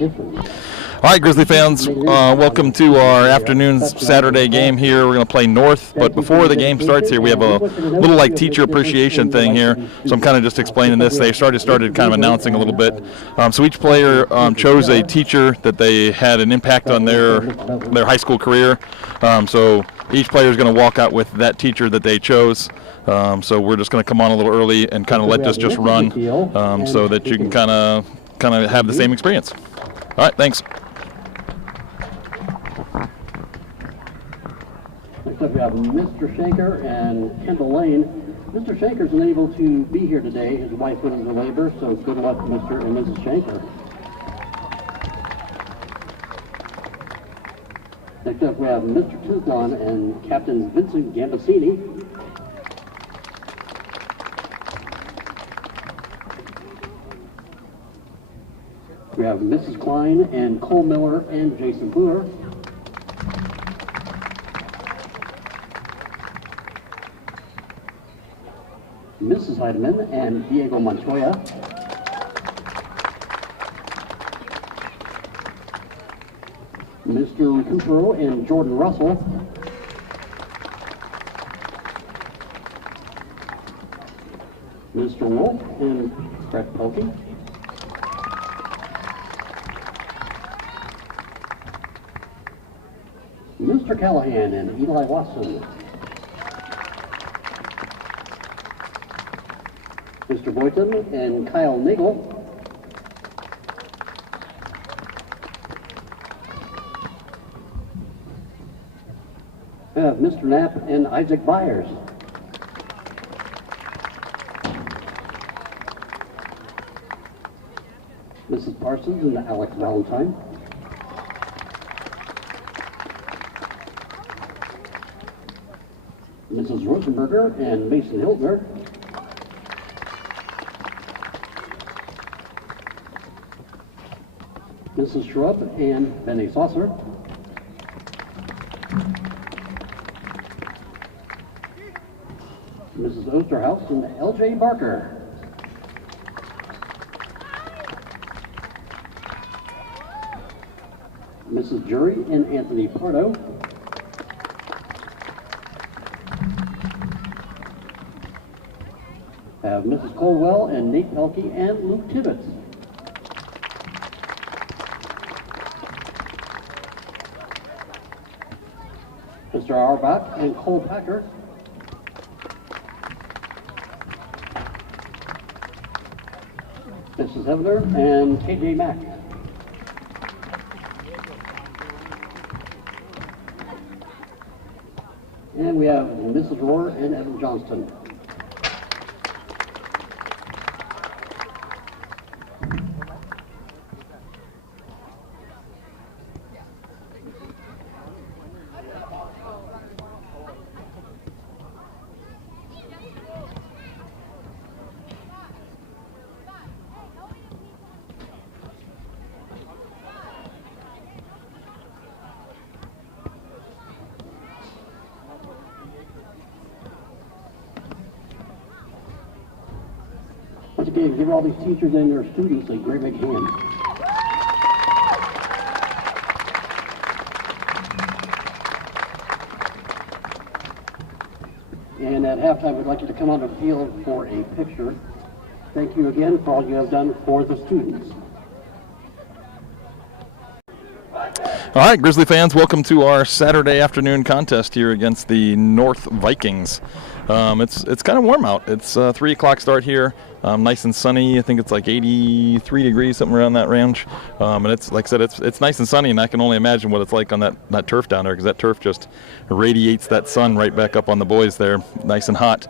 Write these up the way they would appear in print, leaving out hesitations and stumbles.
All right, Grizzly fans, welcome to our afternoon Saturday game here. We're going to play North, but before the game starts here, we have a little like teacher appreciation thing here. So I'm kind of just explaining this. They started kind of announcing a little bit. So each player chose a teacher that they had an impact on their high school career. So each player is going to walk out with that teacher that they chose. So we're just going to come on a little early and kind of let this just run so that you can kind of have the same experience. All right, thanks. Next up we have Mr. Shanker and Kendall Lane. Mr. Shanker's unable to be here today. His wife went into labor, so good luck to Mr. and Mrs. Shanker. Next up we have Mr. Tuflon and Captain Vincent Gambasini. We have Mrs. Klein and Cole Miller and Jason Booher. Mrs. Heidemann and Diego Montoya. Mr. Recupero and Jordan Russell. Mr. Wolf and Brett Pelkey. Mr. Callahan and Eli Watson. Mr. Boynton and Kyle Nagel. We have Mr. Knapp and Isaac Byers. Mrs. Parsons and Alex Valentine. Mrs. Rosenberger and Mason Hildner. Mrs. Shrub and Benny Saucer. Mrs. Osterhaus and L.J. Barker. Mrs. Jury and Anthony Pardo. Have Mrs. Colwell and Nate Pelkey and Luke Tibbetts. Mr. Auerbach and Cole Packer. Mrs. Hevener and KJ Mack. And we have Mrs. Rohr and Evan Johnston. Once again, give all these teachers and their students a great big hand. And at halftime, we'd like you to come on the field for a picture. Thank you again for all you have done for the students. All right, Grizzly fans, welcome to our Saturday afternoon contest here against the North Vikings. It's kind of warm out. It's 3 o'clock start here. Nice and sunny. I think it's like 83 degrees, something around that range. And it's like I said, it's nice and sunny, and I can only imagine what it's like on that turf down there, because that turf just radiates that sun right back up on the boys there, nice and hot.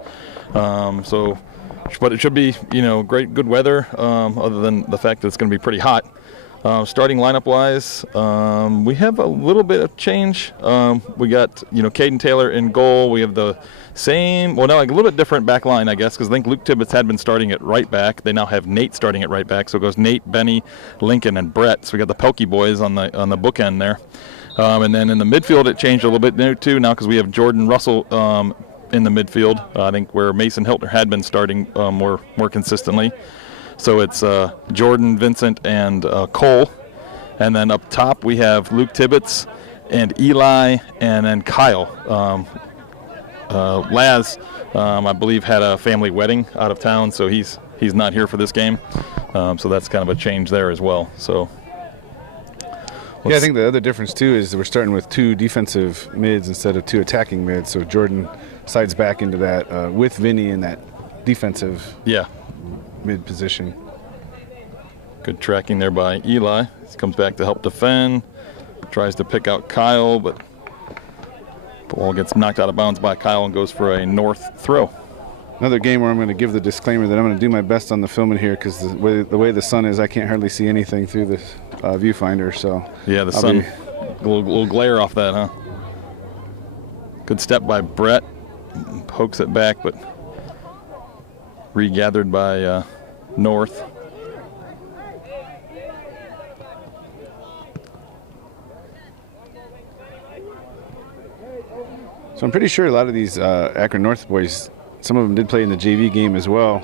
But it should be, good weather, other than the fact that it's going to be pretty hot. Starting lineup-wise, we have a little bit of change. We got, Caden Taylor in goal. We have the same, a little bit different back line, I guess, because I think Luke Tibbetts had been starting at right back. They now have Nate starting at right back. So it goes Nate, Benny, Lincoln, and Brett. So we got the Pelkey boys on the bookend there. And then in the midfield, it changed a little bit there too now, because we have Jordan Russell in the midfield. I think where Mason Hiltner had been starting more consistently. So it's Jordan, Vincent, and Cole. And then up top we have Luke Tibbetts and Eli, and then Kyle. Laz, I believe, had a family wedding out of town, so he's not here for this game. So that's kind of a change there as well. So. Yeah, I think the other difference, too, is we're starting with 2 defensive mids instead of 2 attacking mids. So Jordan slides back into that with Vinny in that defensive mid position. Good tracking there by Eli. He comes back to help defend. Tries to pick out Kyle, but the ball gets knocked out of bounds by Kyle and goes for a north throw. Another game where I'm going to give the disclaimer that I'm going to do my best on the filming here because the way the sun is, I can't hardly see anything through this viewfinder. So yeah, the sun, a little glare off that, huh? Good step by Brett. Pokes it back, but regathered by North. So I'm pretty sure a lot of these Akron North boys, some of them did play in the JV game as well.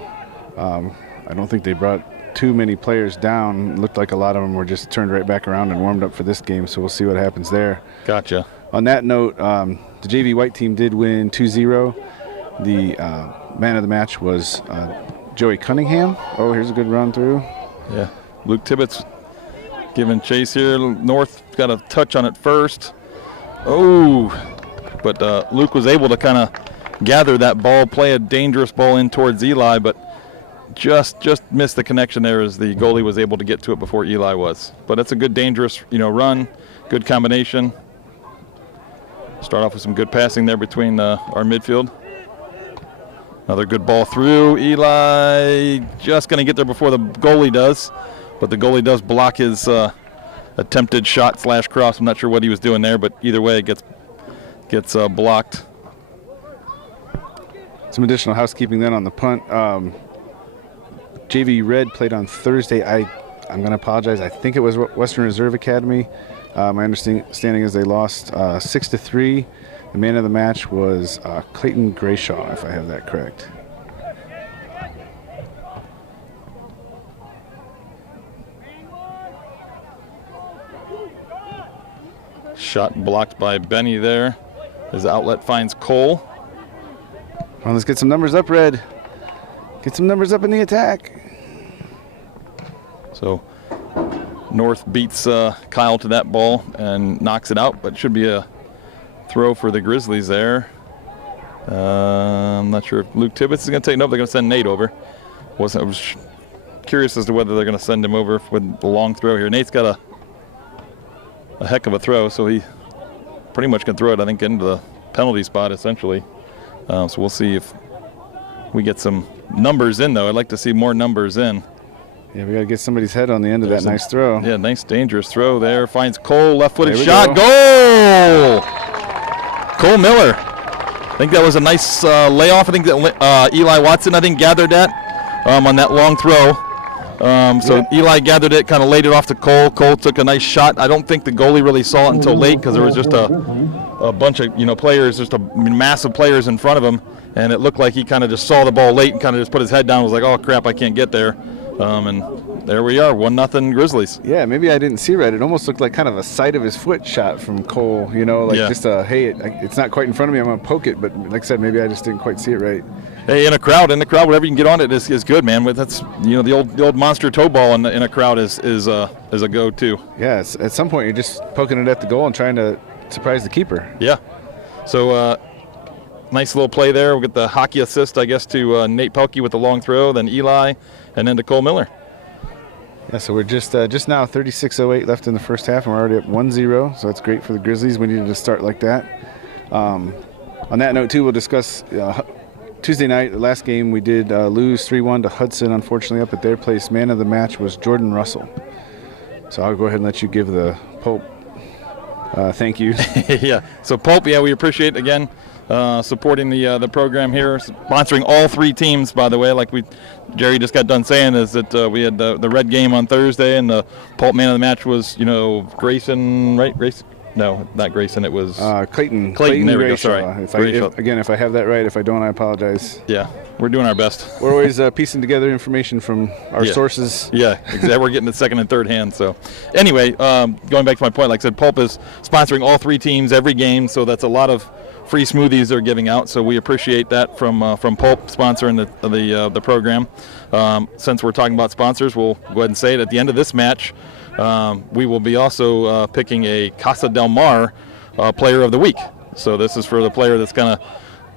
I don't think they brought too many players down. It looked like a lot of them were just turned right back around and warmed up for this game, so we'll see what happens there. Gotcha. On that note, the JV white team did win 2-0. The man of the match was Joey Cunningham. Oh, here's a good run through. Yeah, Luke Tibbetts giving chase here. North got a touch on it first. Oh, but Luke was able to kind of gather that ball, play a dangerous ball in towards Eli, but just missed the connection there as the goalie was able to get to it before Eli was. But it's a good, dangerous, run, good combination. Start off with some good passing there between our midfield. Another good ball through. Eli just going to get there before the goalie does, but the goalie does block his attempted shot / cross. I'm not sure what he was doing there, but either way, it gets blocked. Some additional housekeeping then on the punt. JV Red played on Thursday. I'm going to apologize. I think it was Western Reserve Academy. My understanding is they lost 6-3. The man of the match was Clayton Grayshaw, if I have that correct. Shot blocked by Benny there. His outlet finds Cole. Well, let's get some numbers up, Red. Get some numbers up in the attack. So North beats Kyle to that ball and knocks it out, but it should be a throw for the Grizzlies there. I'm not sure if Luke Tibbetts is going to take. Nope, they're going to send Nate over. I was curious as to whether they're going to send him over with the long throw here. Nate's got a heck of a throw, so he pretty much can throw it, I think, into the penalty spot, essentially. So we'll see if we get some numbers in, though. I'd like to see more numbers in. Yeah, we got to get somebody's head on the end of that nice throw. Yeah, nice dangerous throw there. Finds Cole, left-footed shot. Goal! Cole Miller. I think that was a nice layoff. I think that Eli Watson, gathered that on that long throw. So Eli gathered it, kind of laid it off to Cole. Cole took a nice shot. I don't think the goalie really saw it until late because there was just a bunch of players, just a massive players in front of him, and it looked like he kind of just saw the ball late and kind of just put his head down. Was like, oh crap, I can't get there. And there we are, 1-0 Grizzlies. Yeah, maybe I didn't see right. It almost looked like kind of a side of his foot shot from Cole. Just hey, it's not quite in front of me. I'm gonna poke it, but like I said, maybe I just didn't quite see it right. Hey, in the crowd, whatever you can get on it is good, man. That's the old monster toe ball in a crowd is a go-to. Yeah, at some point you're just poking it at the goal and trying to surprise the keeper. Yeah. So nice little play there. We'll get the hockey assist, I guess, to Nate Pelkey with the long throw, then Eli, and then to Cole Miller. Yeah, so we're just now 36:08 left in the first half, and we're already up 1-0. So that's great for the Grizzlies. We needed to start like that. On that note, too, we'll discuss Tuesday night, the last game, we did lose 3-1 to Hudson, unfortunately, up at their place. Man of the match was Jordan Russell. So I'll go ahead and let you give the Pope thank you. Yeah, so Pope, we appreciate, again, supporting the program here, sponsoring all 3 teams, by the way, like Jerry just got done saying, is that we had the red game on Thursday, and the Pope man of the match was, Grayson, right? No, not Grayson. It was Clayton. Clayton, there we go, Grayshaw. sorry. If I have that right, if I don't, I apologize. Yeah, we're doing our best. We're always piecing together information from our sources. Yeah, exactly. We're getting it second and third hand. So, anyway, going back to my point, like I said, Pulp is sponsoring all 3 teams every game, so that's a lot of free smoothies they're giving out. So we appreciate that from Pulp sponsoring the program. Since we're talking about sponsors, we'll go ahead and say it at the end of this match. We will be also picking a Casa del Mar Player of the Week. So this is for the player that's kind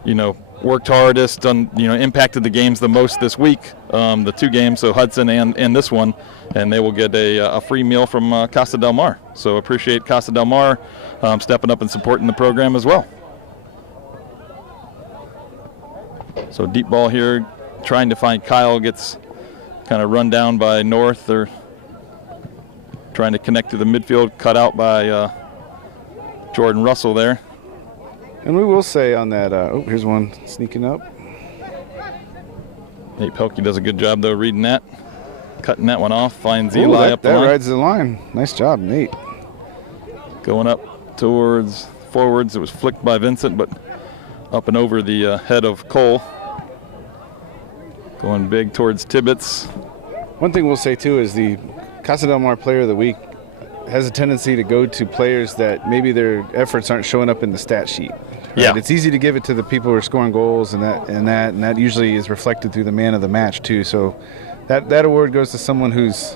of, worked hardest, impacted the games the most this week, the 2 games, so Hudson and this one, and they will get a free meal from Casa del Mar. So appreciate Casa del Mar stepping up and supporting the program as well. So deep ball here, trying to find Kyle, gets kind of run down by North. They're trying to connect to the midfield, cut out by Jordan Russell there. And we will say on that, here's one sneaking up. Nate Pelkey does a good job, though, reading that. Cutting that one off, finds Eli up the line. That rides the line. Nice job, Nate. Going up towards forwards. It was flicked by Vincent, but up and over the head of Cole. Going big towards Tibbetts. One thing we'll say, too, is the Casa del Mar Player of the Week has a tendency to go to players that maybe their efforts aren't showing up in the stat sheet. Right? Yeah. It's easy to give it to the people who are scoring goals, and that usually is reflected through the man of the match, too. So that award goes to someone there's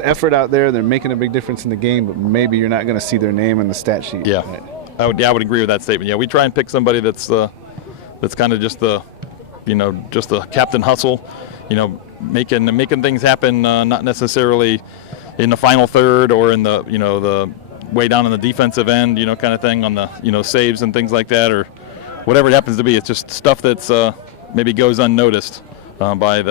effort out there, they're making a big difference in the game, but maybe you're not going to see their name in the stat sheet. Yeah. Right. I would agree with that statement. Yeah, we try and pick somebody that's kind of just the captain hustle, making things happen, not necessarily in the final third or in the way down on the defensive end, kind of thing on the saves and things like that, or whatever it happens to be. It's just stuff that's maybe goes unnoticed by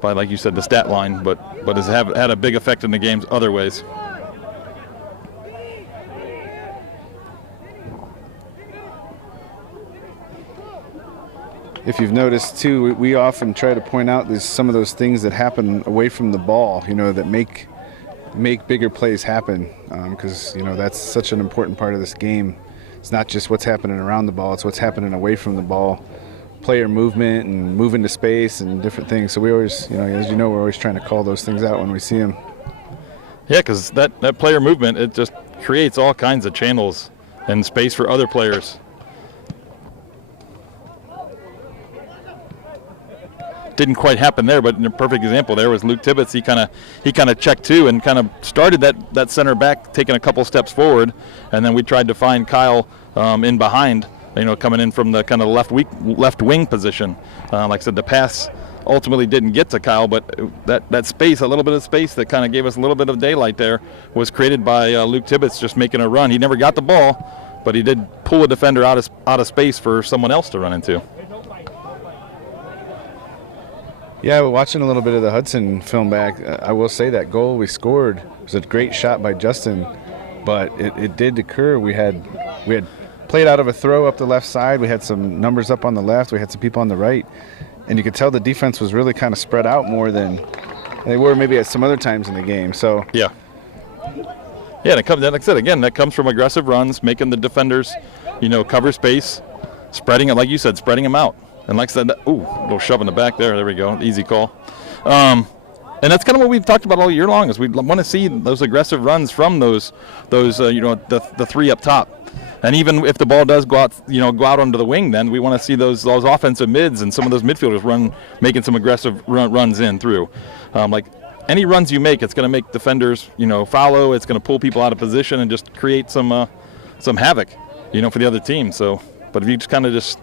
like you said, the stat line, but has had a big effect in the games other ways. If you've noticed, too, we often try to point out some of those things that happen away from the ball, that make bigger plays happen, because, that's such an important part of this game. It's not just what's happening around the ball, it's what's happening away from the ball, player movement and moving to space and different things. So we always, as we're always trying to call those things out when we see them. Yeah, because that player movement, it just creates all kinds of channels and space for other players. Didn't quite happen there, but in a perfect example there was Luke Tibbetts. He kind of checked too and kind of started that center back, taking a couple steps forward, and then we tried to find Kyle in behind, coming in from the kind of left wing position. Like I said, the pass ultimately didn't get to Kyle, but that space, a little bit of space that kind of gave us a little bit of daylight there, was created by Luke Tibbetts just making a run. He never got the ball, but he did pull a defender out of space for someone else to run into. Yeah, watching a little bit of the Hudson film back, I will say that goal we scored was a great shot by Justin, but it did occur. We had played out of a throw up the left side. We had some numbers up on the left. We had some people on the right, and you could tell the defense was really kind of spread out more than they were maybe at some other times in the game. So yeah, and it comes, like I said again, that comes from aggressive runs, making the defenders, cover space, spreading it, like you said, spreading them out. And like I said, a little shove in the back there. There we go. Easy call. And that's kind of what we've talked about all year long, is we want to see those aggressive runs from those the 3 up top. And even if the ball does go out onto the wing, then we want to see those offensive mids and some of those midfielders making some aggressive runs in through. Like any runs you make, it's going to make defenders follow. It's going to pull people out of position and just create some havoc, for the other team. So, but if you just kind of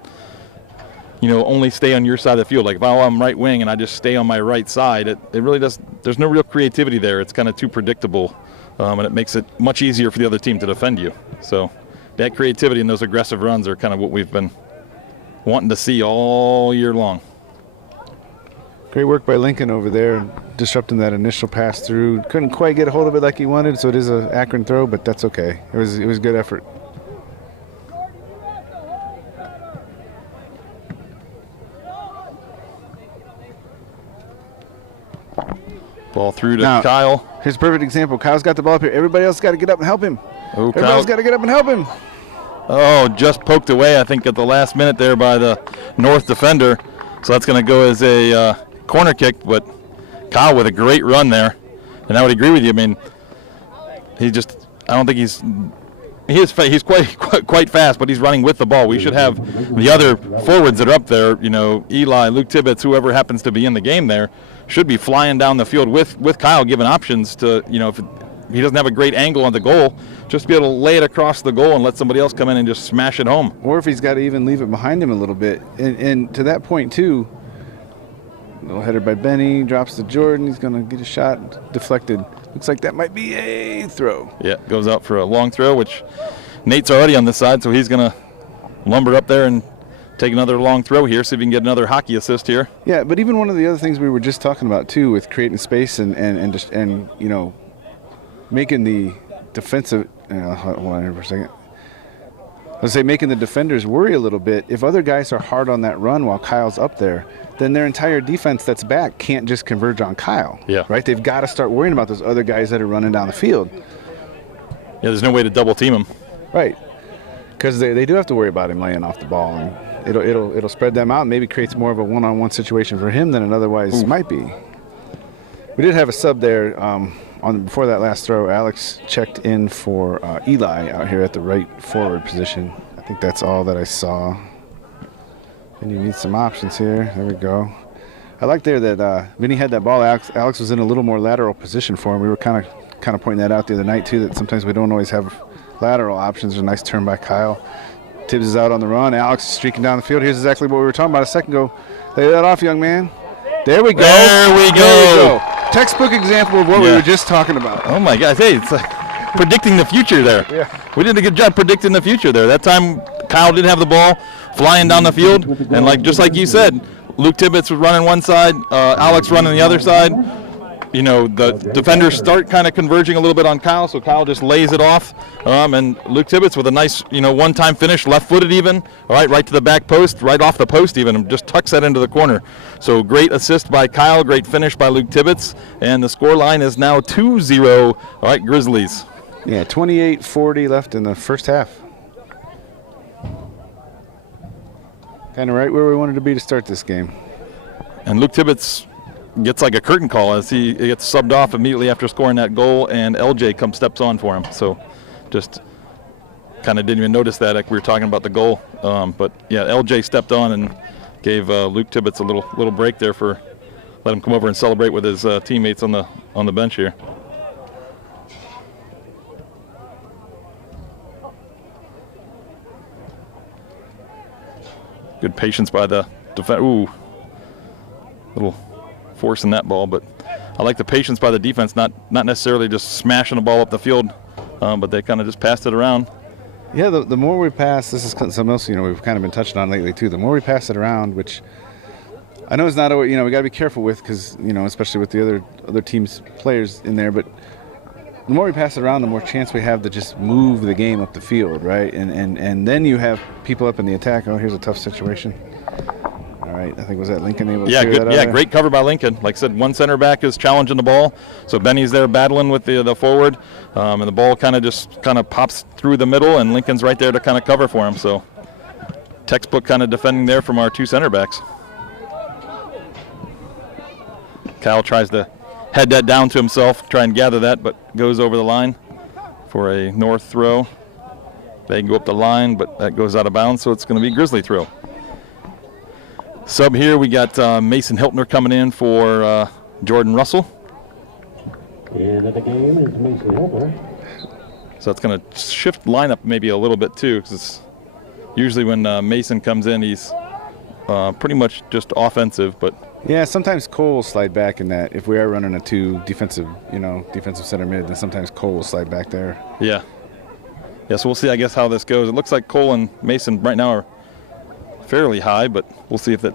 only stay on your side of the field. Like if I'm right wing and I just stay on my right side, it really does. There's no real creativity there. It's kind of too predictable, and it makes it much easier for the other team to defend you. So that creativity and those aggressive runs are kind of what we've been wanting to see all year long. Great work by Lincoln over there, disrupting that initial pass through. Couldn't quite get a hold of it like he wanted, so it is an Akron throw, but that's okay. It was good effort. Ball through to Now, Kyle. Here's a perfect example. Kyle's got the ball up here. Everybody else got to get up and help him. Oh, Everybody's got to get up and help him. Oh, just poked away, I think, at the last minute there by the North defender. So that's going to go as a corner kick, but Kyle with a great run there. And I would agree with you. I mean, I don't think he's quite fast, but he's running with the ball. We should have the other forwards that are up there, Eli, Luke Tibbetts, whoever happens to be in the game there, should be flying down the field with Kyle, giving options to, if he doesn't have a great angle on the goal, just be able to lay it across the goal and let somebody else come in and just smash it home. Or if he's got to even leave it behind him a little bit. And to that point, too, little header by Benny, drops to Jordan. He's going to get a shot deflected. Looks like that might be a throw. Yeah, goes out for a long throw, which Nate's already on this side, so he's going to lumber up there and take another long throw here, see if we can get another hockey assist here. Yeah, but even one of the other things we were just talking about, too, with creating space and making the defensive hold on here for a second. Let's say making the defenders worry a little bit. If other guys are hard on that run while Kyle's up there, then their entire defense that's back can't just converge on Kyle. Yeah. Right? They've got to start worrying about those other guys that are running down the field. Yeah, there's no way to double team him. Right. Because they do have to worry about him laying off the ball, and it'll spread them out and maybe creates more of a one-on-one situation for him than it otherwise might be. We did have a sub there before that last throw. Alex checked in for Eli out here at the right forward position. I think that's all that I saw. And you need some options here. There we go. I like there that Vinny had that ball. Alex was in a little more lateral position for him. We were kind of pointing that out the other night too, that sometimes we don't always have lateral options. There's a nice turn by Kyle. Tibbs is out on the run. Alex is streaking down the field. Here's exactly what we were talking about a second ago. Lay that off, young man. There we go. There we go. Textbook example of what we were just talking about. Oh, my God. Hey, it's like predicting the future there. Yeah. We did a good job predicting the future there. That time Kyle did have the ball flying down the field, and just like you said, Luke Tibbetts was running one side, Alex running the other side. The defenders start kind of converging a little bit on Kyle, so Kyle just lays it off. And Luke Tibbetts with a nice, one-time finish, left-footed even, all right to the back post, right off the post even, and just tucks that into the corner. So great assist by Kyle, great finish by Luke Tibbetts, and the score line is now 2-0, all right, Grizzlies. Yeah, 28:40 left in the first half. Kind of right where we wanted to be to start this game. And Luke Tibbetts gets like a curtain call as he gets subbed off immediately after scoring that goal, and LJ steps on for him. So just kind of didn't even notice that like we were talking about the goal. But yeah, LJ stepped on and gave Luke Tibbetts a little break there let him come over and celebrate with his teammates on the bench here. Good patience by the defense. Ooh, little force in that ball, but I like the patience by the defense, not necessarily just smashing the ball up the field, but they kind of just passed it around. Yeah, the more we pass, this is something else we've kind of been touching on lately too. The more we pass it around, which I know is not we got to be careful with, because especially with the other teams' players in there, but the more we pass it around, the more chance we have to just move the game up the field, right? And then you have people up in the attack. Oh, here's a tough situation. All right, I think was that Lincoln able to clear that out? Yeah, great cover by Lincoln. Like I said, one center back is challenging the ball, so Benny's there battling with the forward, and the ball kind of pops through the middle, and Lincoln's right there to kind of cover for him. So textbook kind of defending there from our two center backs. Kyle tries to head that down to himself, try and gather that, but goes over the line for a North throw. They can go up the line, but that goes out of bounds, so it's going to be Grizzly throw. Sub here, we got Mason Hiltner coming in for Jordan Russell. And at the game is Mason Hiltner. So it's going to shift lineup maybe a little bit too, because usually when Mason comes in, he's pretty much just offensive, but yeah, sometimes Cole will slide back in that. If we are running a two defensive center mid, then sometimes Cole will slide back there. Yeah. Yeah, so we'll see, I guess, how this goes. It looks like Cole and Mason right now are fairly high, but we'll see if that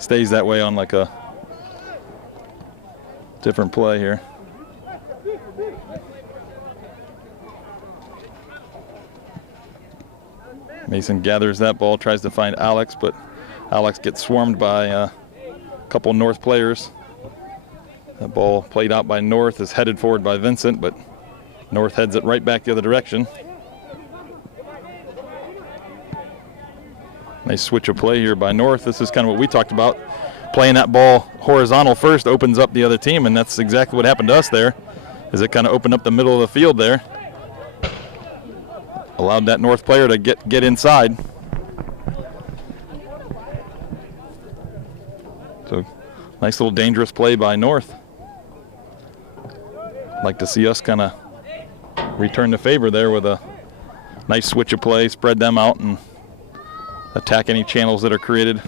stays that way on like a different play here. Mason gathers that ball, tries to find Alex, but Alex gets swarmed by couple North players. That ball played out by North is headed forward by Vincent, but North heads it right back the other direction. Nice switch of play here by North. This is kind of what we talked about. Playing that ball horizontal first opens up the other team, and that's exactly what happened to us there, is it kind of opened up the middle of the field there. Allowed that North player to get inside. So nice little dangerous play by North. Like to see us kind of return the favor there with a nice switch of play, spread them out and attack any channels that are created.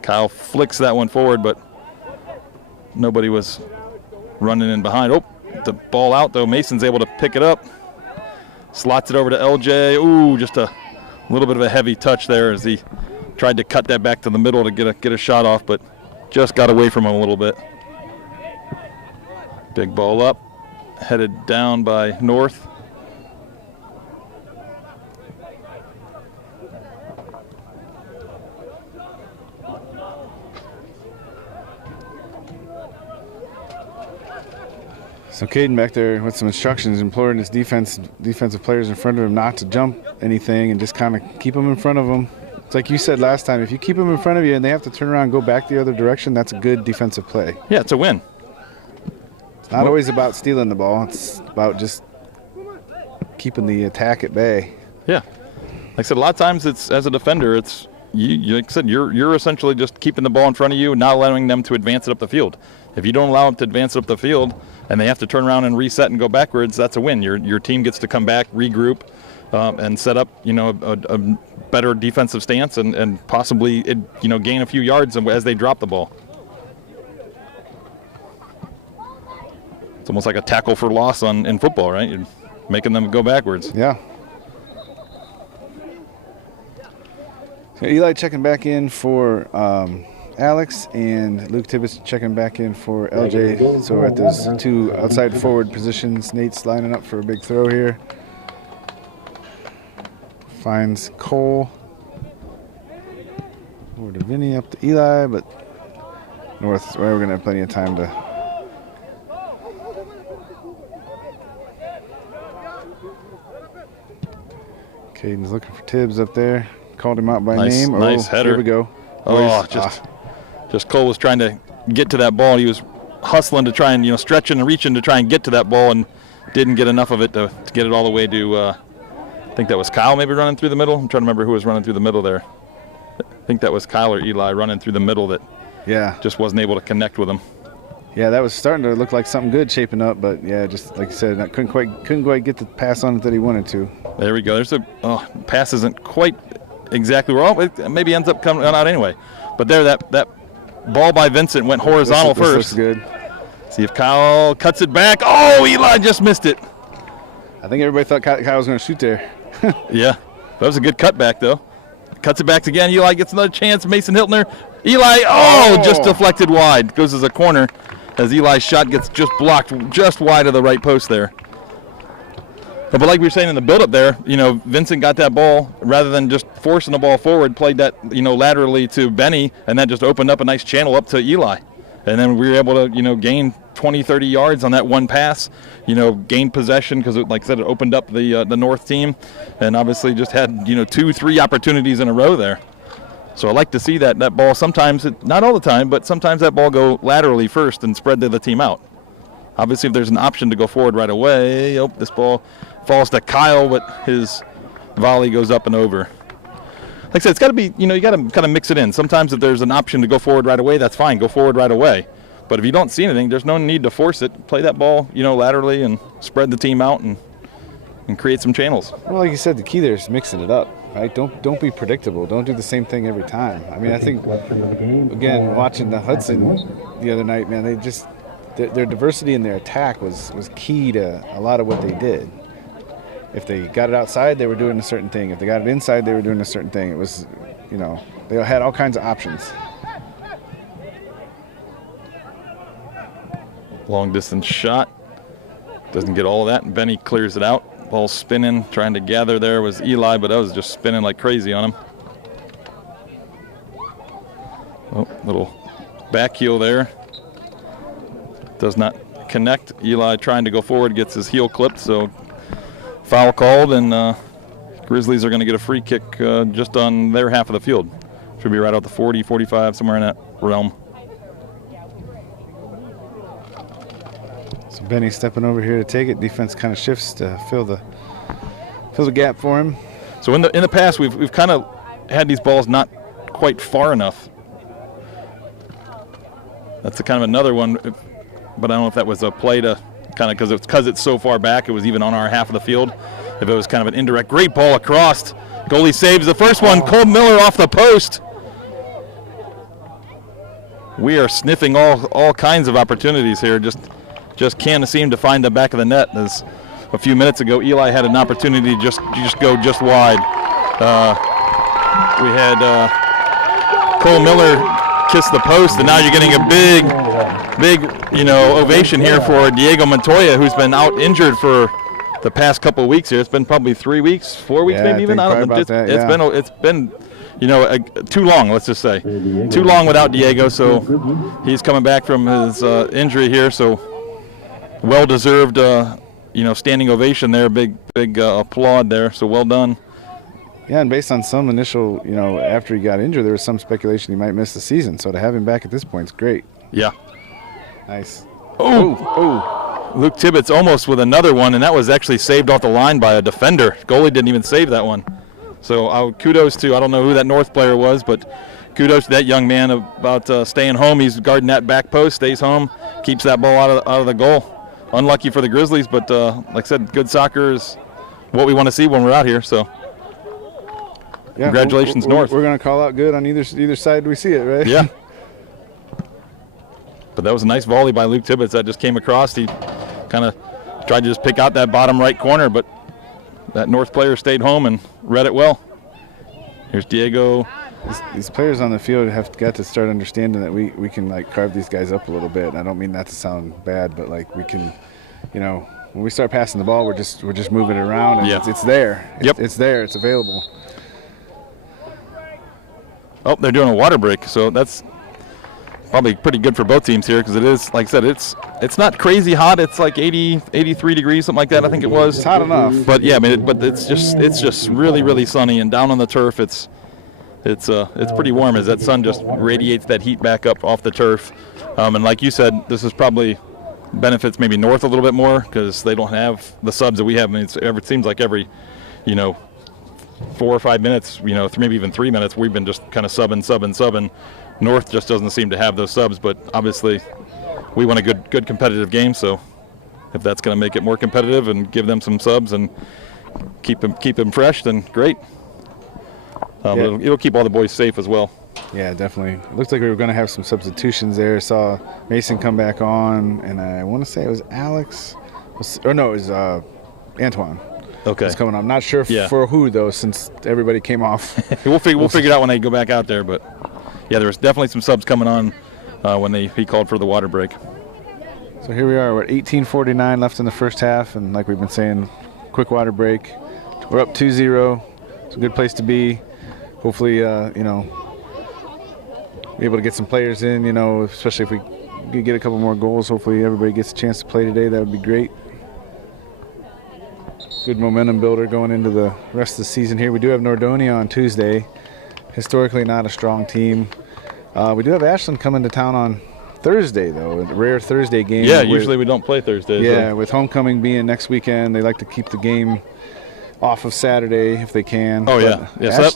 Kyle flicks that one forward, but nobody was running in behind. Oh, the ball out though. Mason's able to pick it up. Slots it over to LJ. Ooh, just a little bit of a heavy touch there as he tried to cut that back to the middle to get a shot off, but just got away from him a little bit. Big ball up, headed down by North. So Caden back there with some instructions, imploring his defensive players in front of him not to jump anything and just kind of keep them in front of him. It's like you said last time, if you keep them in front of you and they have to turn around and go back the other direction, that's a good defensive play. Yeah, it's a win. It's not always about stealing the ball. It's about just keeping the attack at bay. Yeah. Like I said, a lot of times it's as a defender, it's you like I said, you're essentially just keeping the ball in front of you and not allowing them to advance it up the field. If you don't allow them to advance it up the field and they have to turn around and reset and go backwards, that's a win. Your team gets to come back, regroup, and set up, a better defensive stance and possibly gain a few yards as they drop the ball. It's almost like a tackle for loss in football, right? You're making them go backwards. Yeah. So Eli checking back in for Alex, and Luke Tibbetts checking back in for LJ. So at those two outside forward positions, Nate's lining up for a big throw here. Finds Cole. Over to Vinny, up to Eli, but North, we're going to have plenty of time to. Caden's looking for Tibbs up there. Called him out by name. Nice header. Here we go. Just Cole was trying to get to that ball. He was hustling to try and, stretching and reaching to try and get to that ball and didn't get enough of it to get it all the way to, I think that was Kyle maybe running through the middle. I'm trying to remember who was running through the middle there. I think that was Kyle or Eli running through the middle that just wasn't able to connect with him. Yeah, that was starting to look like something good shaping up, but yeah, just like you said, I couldn't quite get the pass on it that he wanted to. There we go. There's pass isn't quite exactly wrong. It maybe ends up coming out anyway. But there, that ball by Vincent went horizontal first. This looks good. See if Kyle cuts it back. Oh, Eli just missed it. I think everybody thought Kyle was going to shoot there. Yeah, that was a good cutback though. Cuts it back again. Eli gets another chance. Mason Hiltner. Eli, just deflected wide. Goes as a corner as Eli's shot gets just blocked just wide of the right post there. But like we were saying in the build-up there, Vincent got that ball rather than just forcing the ball forward, played that, laterally to Benny, and that just opened up a nice channel up to Eli. And then we were able to, gain 20, 30 yards on that one pass, gain possession because, like I said, it opened up the North team and obviously just had, 2, 3 opportunities in a row there. So I like to see that ball sometimes, not all the time, but sometimes that ball go laterally first and spread the team out. Obviously, if there's an option to go forward right away, this ball falls to Kyle, but his volley goes up and over. Like I said, it's got to be, you got to kind of mix it in. Sometimes if there's an option to go forward right away, that's fine. Go forward right away. But if you don't see anything, there's no need to force it. Play that ball, laterally and spread the team out and create some channels. Well, like you said, the key there is mixing it up, right? Don't be predictable. Don't do the same thing every time. I mean, I think, again, watching the Hudson the other night, man, they just their diversity in their attack was key to a lot of what they did. If they got it outside, they were doing a certain thing. If they got it inside, they were doing a certain thing. It was, they had all kinds of options. Long distance shot. Doesn't get all of that, and Benny clears it out. Ball spinning, trying to gather there was Eli, but that was just spinning like crazy on him. Oh, little Back heel there. Does not connect. Eli trying to go forward, gets his heel clipped, so foul called, and Grizzlies are going to get a free kick just on their half of the field. Should be right out the 40, 45, somewhere in that realm. So Benny stepping over here to take it. Defense kind of shifts to fill the gap for him. So in the past, we've kind of had these balls not quite far enough. That's kind of another one, but I don't know if that was a play to kind of because it's so far back. It was even on our half of the field. If it was kind of an indirect, great ball across. Goalie saves the first one. Cole Miller off the post. We are sniffing all kinds of opportunities here. Just can't seem to find the back of the net. As a few minutes ago, Eli had an opportunity to just go just wide. We had Cole Miller kiss the post, and now you're getting a big ovation here for Diego Montoya, who's been out injured for the past couple of weeks here. It's been probably 3 weeks, 4 weeks, maybe even. I don't know. It's been too long. Let's just say too long without Diego. So he's coming back from his injury here. So well-deserved, standing ovation there. Big applaud there. So well done. Yeah, and based on some initial, after he got injured, there was some speculation he might miss the season. So to have him back at this point is great. Yeah. Nice. Oh. Luke Tibbetts almost with another one, and that was actually saved off the line by a defender. Goalie didn't even save that one. So kudos to, I don't know who that North player was, but kudos to that young man about staying home. He's guarding that back post, stays home, keeps that ball out of the goal. Unlucky for the Grizzlies, but like I said, good soccer is what we want to see when we're out here. So yeah, congratulations, North. We're going to call out good on either side we see it, right? Yeah. But that was a nice volley by Luke Tibbetts that just came across. He kind of tried to just pick out that bottom right corner, but that North player stayed home and read it well. Here's Diego. These players on the field have got to start understanding that we can carve these guys up a little bit. I don't mean that to sound bad, but we can, when we start passing the ball, we're just moving it around, and it's there. Yep. It's there. It's available. Oh, they're doing a water break, so that's probably pretty good for both teams here, because it is, like I said, it's not crazy hot. It's like 80, 83 degrees, something like that. I think it was. It's hot enough. But yeah, but it's just really, really sunny, and down on the turf, it's pretty warm as that sun just radiates that heat back up off the turf. And like you said, this is probably benefits maybe North a little bit more because they don't have the subs that we have. I mean, it seems like every, 4 or 5 minutes, maybe even 3 minutes, we've been just kind of subbing. North just doesn't seem to have those subs, but obviously we want a good competitive game. So if that's going to make it more competitive and give them some subs and keep them fresh, then great. But it'll keep all the boys safe as well. Yeah, definitely. It looks like we were going to have some substitutions there. Saw Mason come back on, and I want to say it was Alex. It was Antoine. Okay. It's coming on. I'm not sure for who, though, since everybody came off. We'll figure it out when they go back out there. But, yeah, there was definitely some subs coming on when he called for the water break. So here we are. We're at 18:49 left in the first half, and like we've been saying, quick water break. We're up 2-0. It's a good place to be. Hopefully, be able to get some players in, especially if we get a couple more goals. Hopefully everybody gets a chance to play today. That would be great. Good momentum builder going into the rest of the season here. We do have Nordonia on Tuesday. Historically not a strong team. We do have Ashland coming to town on Thursday, though, a rare Thursday game. Yeah, usually we don't play Thursdays. Yeah, with homecoming being next weekend, they like to keep the game off of Saturday if they can. Oh, yeah. Yeah, so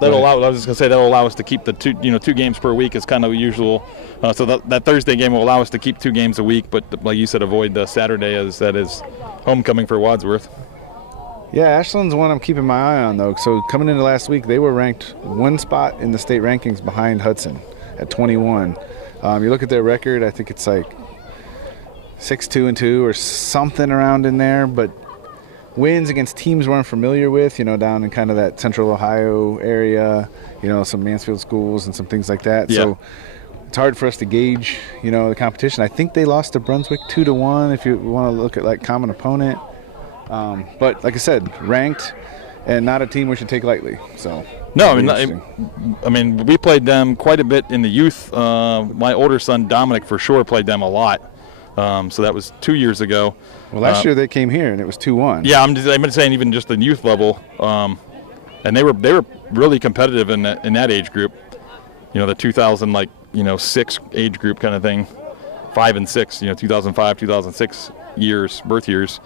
that'll allow. I was just gonna say that'll allow us to keep the two games per week is kind of usual. So that Thursday game will allow us to keep 2 games a week, but like you said, avoid the Saturday as that is homecoming for Wadsworth. Yeah, Ashland's one I'm keeping my eye on, though. So coming into last week, they were ranked 1 spot in the state rankings behind Hudson at 21. You look at their record, I think it's like 6-2-2 or something around in there, but wins against teams we're unfamiliar with, down in kind of that central Ohio area, some Mansfield schools and some things like that. Yeah. So it's hard for us to gauge, the competition. I think they lost to Brunswick 2-1 if you want to look at like common opponent. But like I said, ranked, and not a team we should take lightly. So no, I mean, we played them quite a bit in the youth. My older son Dominic for sure played them a lot. So that was 2 years ago. Well, last year they came here and it was 2-1. Yeah, I'm saying even just the youth level, and they were really competitive in that age group. You know, the 2006 age group kind of thing, 5 and 6. 2005, 2006 birth years.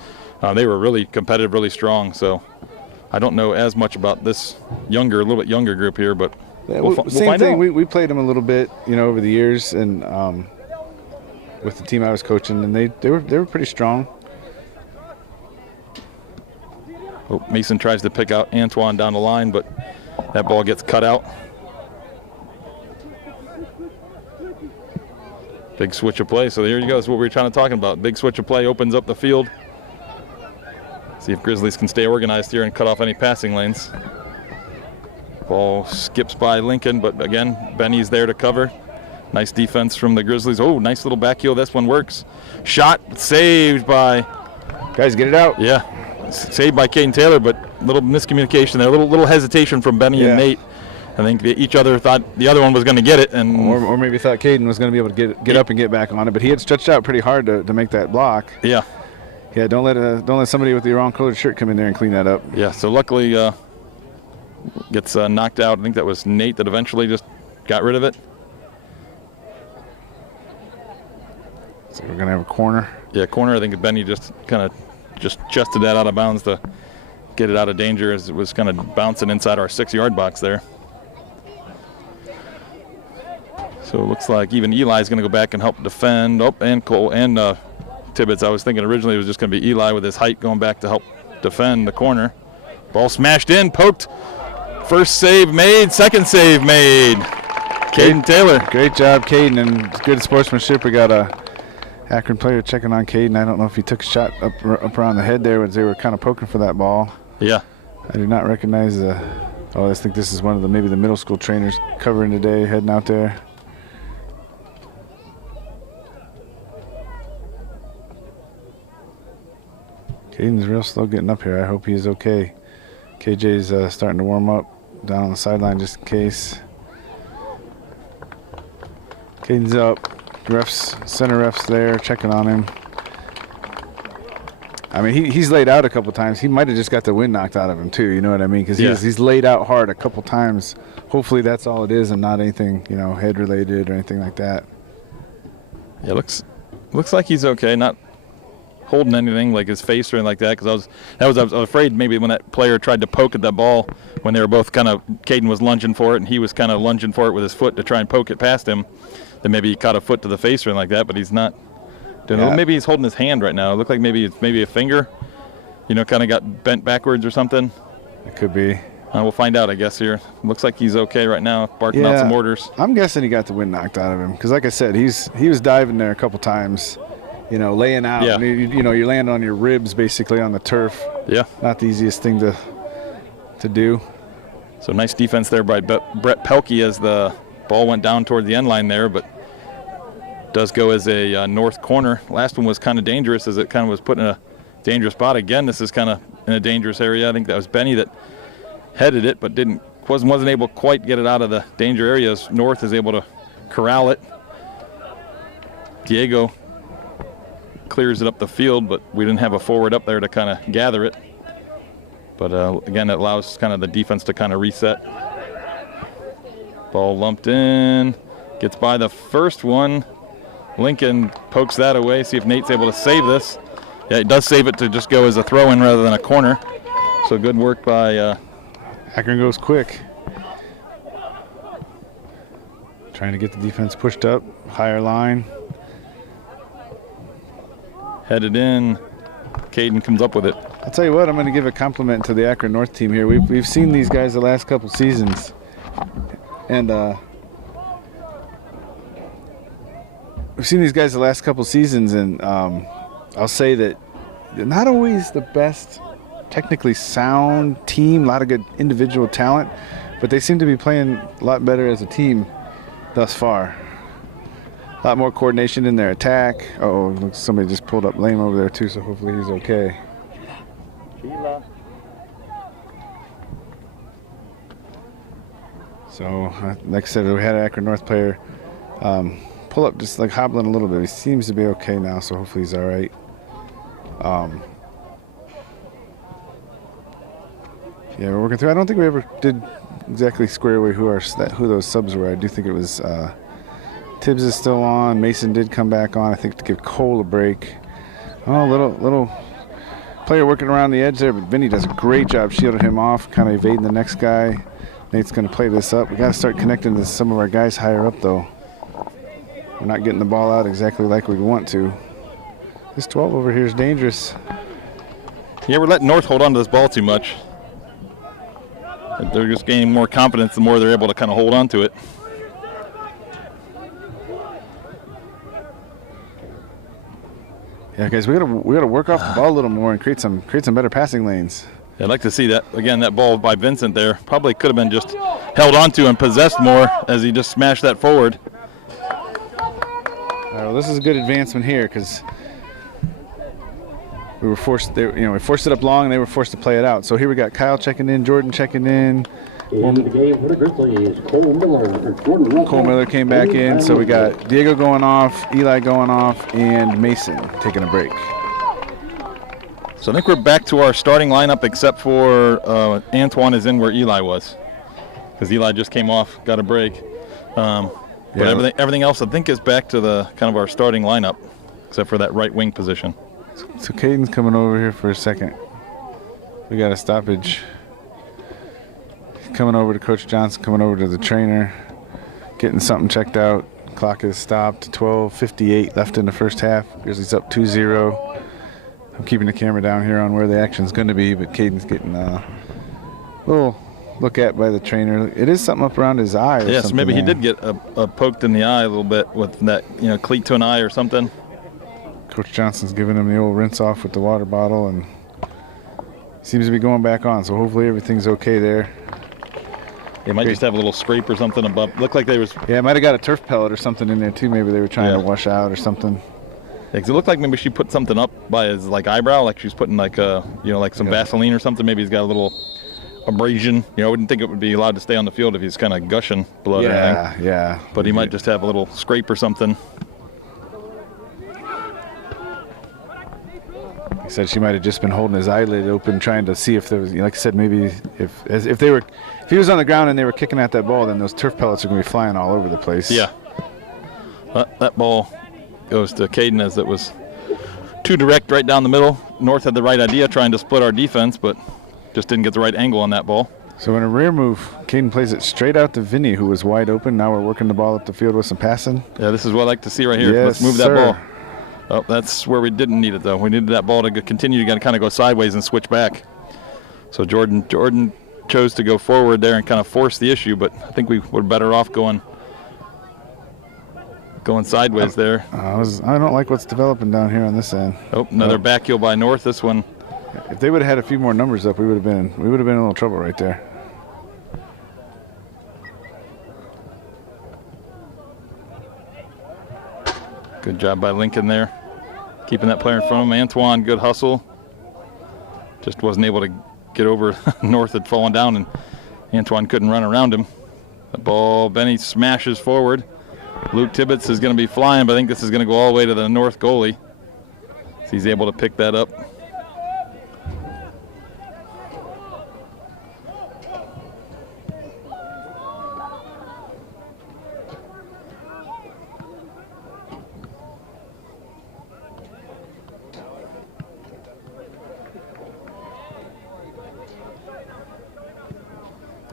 They were really competitive, really strong. So I don't know as much about this a little bit younger group here, but we'll same find thing. out. We played them a little bit, over the years, and with the team I was coaching, and they were pretty strong. Oh, Mason tries to pick out Antoine down the line, but that ball gets cut out. Big switch of play. So there you go. That's what we were trying to talk about. Big switch of play opens up the field. See if Grizzlies can stay organized here and cut off any passing lanes. Ball skips by Lincoln, but again, Benny's there to cover. Nice defense from the Grizzlies. Oh, nice little back heel. This one works. Shot saved by. Guys, get it out. Yeah, saved by Caden Taylor, but little miscommunication there. Little hesitation from Benny and Nate. I think each other thought the other one was going to get it, and or maybe thought Caden was going to be able to get up and get back on it, but he had stretched out pretty hard to make that block. Yeah. Yeah, don't let somebody with the wrong colored shirt come in there and clean that up. Yeah, so luckily gets knocked out. I think that was Nate that eventually just got rid of it. So we're going to have a corner. Yeah, corner. I think Benny just kind of chested that out of bounds to get it out of danger as it was kind of bouncing inside our 6-yard box there. So it looks like even Eli's going to go back and help defend. Oh, and Cole and Tibbetts. I was thinking originally it was just going to be Eli with his height going back to help defend the corner. Ball smashed in, poked. First save made, second save made. Caden Taylor. Great job, Caden, and good sportsmanship. We got a Akron player checking on Caden. I don't know if he took a shot up around the head there as they were kind of poking for that ball. Yeah. I do not recognize I think this is one of maybe the middle school trainers covering today, heading out there. Caden's real slow getting up here. I hope he's okay. KJ's starting to warm up down on the sideline just in case. Caden's up. Center ref's there checking on him. I mean, he's laid out a couple times. He might have just got the wind knocked out of him too. You know what I mean? Because he's laid out hard a couple times. Hopefully that's all it is and not anything head related or anything like that. Yeah, looks like he's okay. Not holding anything like his face or anything like that, because I was afraid maybe when that player tried to poke at that ball when they were both Caden was lunging for it and he was kind of lunging for it with his foot to try and poke it past him, then maybe he caught a foot to the face or anything like that, but he's not doing it. Maybe he's holding his hand right now. It looked like maybe a finger, kind of got bent backwards or something. It could be. We'll find out, I guess, here. Looks like he's okay right now, barking out some orders. I'm guessing he got the wind knocked out of him because, like I said, he was diving there a couple times. Laying out. Yeah. You're landing on your ribs basically on the turf. Yeah. Not the easiest thing to do. So nice defense there by Brett Pelkey as the ball went down toward the end line there, but does go as a north corner. Last one was kind of dangerous as it kind of was put in a dangerous spot. Again, this is kind of in a dangerous area. I think that was Benny that headed it, but wasn't able to quite get it out of the danger areas. North is able to corral it. Diego clears it up the field, but we didn't have a forward up there to kind of gather it. But again, it allows kind of the defense to kind of reset. Ball lumped in, gets by the first one. Lincoln pokes that away, see if Nate's able to save this. Yeah, it does save it to just go as a throw-in rather than a corner. So good work by Akron goes quick. Trying to get the defense pushed up, higher line. Headed in. Caden comes up with it. I'll tell you what, I'm going to give a compliment to the Akron North team here. We've seen these guys the last couple seasons, and I'll say that they're not always the best technically sound team, a lot of good individual talent, but they seem to be playing a lot better as a team thus far. A lot more coordination in their attack. Oh, look, somebody just pulled up Lame over there too, so hopefully he's okay. So, like I said, we had an Akron North player pull up, just like hobbling a little bit. He seems to be okay now, so hopefully he's all right. Yeah, we're working through. I don't think we ever did exactly square away who those subs were. I do think it was Tibbs is still on. Mason did come back on, I think, to give Cole a break. Oh, little player working around the edge there, but Vinny does a great job shielding him off, kind of evading the next guy. Nate's going to play this up. We got to start connecting to some of our guys higher up, though. We're not getting the ball out exactly like we want to. This 12 over here is dangerous. Yeah, we're letting North hold on to this ball too much. They're just gaining more confidence the more they're able to kind of hold on to it. Yeah, guys, we gotta work off the ball a little more and create some better passing lanes. Yeah, I'd like to see that again. That ball by Vincent there probably could have been just held onto and possessed more as he just smashed that forward. All right, well, this is a good advancement here because we were forced. We forced it up long and they were forced to play it out. So here we got Kyle checking in, Jordan checking in. In the game for the Grizzlies, Cole Miller. Cole Miller came back in, so we got Diego going off, Eli going off, and Mason taking a break. So I think we're back to our starting lineup except for Antoine is in where Eli was, because Eli just came off, got a break. But everything else I think is back to the kind of our starting lineup, except for that right wing position. So Caden's coming over here for a second. We got a stoppage. Coming over to Coach Johnson, coming over to the trainer, getting something checked out. Clock is stopped. 12:58 left in the first half. Grizzlies up 2-0. I'm keeping the camera down here on where the action's going to be, but Caden's getting a little look at by the trainer. It is something up around his eye. Or yes, maybe there. he did get poked in the eye a little bit with that, cleat to an eye or something. Coach Johnson's giving him the old rinse off with the water bottle, and seems to be going back on. So hopefully everything's okay there. They might just have a little scrape or something above. Looked like they was. Yeah, it might have got a turf pellet or something in there too. Maybe they were trying to wash out or something. Yeah, 'cause it looked like maybe she put something up by his eyebrow, like she was putting like some Vaseline or something. Maybe he's got a little abrasion. I wouldn't think it would be allowed to stay on the field if he's kind of gushing blood or anything. Yeah. But he might just have a little scrape or something. He said she might have just been holding his eyelid open, trying to see if there was, like I said, maybe if he was on the ground and they were kicking at that ball, then those turf pellets are going to be flying all over the place. Yeah. That ball goes to Caden as it was too direct right down the middle. North had the right idea trying to split our defense, but just didn't get the right angle on that ball. So in a rear move, Caden plays it straight out to Vinny, who was wide open. Now we're working the ball up the field with some passing. Yeah, this is what I like to see right here. Yes, let's move that sir. ball. Oh, that's where we didn't need it, though. We needed that ball to continue to kind of go sideways and switch back. So Jordan chose to go forward there and kind of force the issue, but I think we were better off going sideways there. I don't like what's developing down here on this end. Oh, another back heel by North. This one. If they would have had a few more numbers up, we would have been in a little trouble right there. Good job by Lincoln there, keeping that player in front of him. Antoine, good hustle. Just wasn't able to get over. North had fallen down, and Antoine couldn't run around him. The ball, Benny smashes forward. Luke Tibbetts is going to be flying, but I think this is going to go all the way to the North goalie. So he's able to pick that up.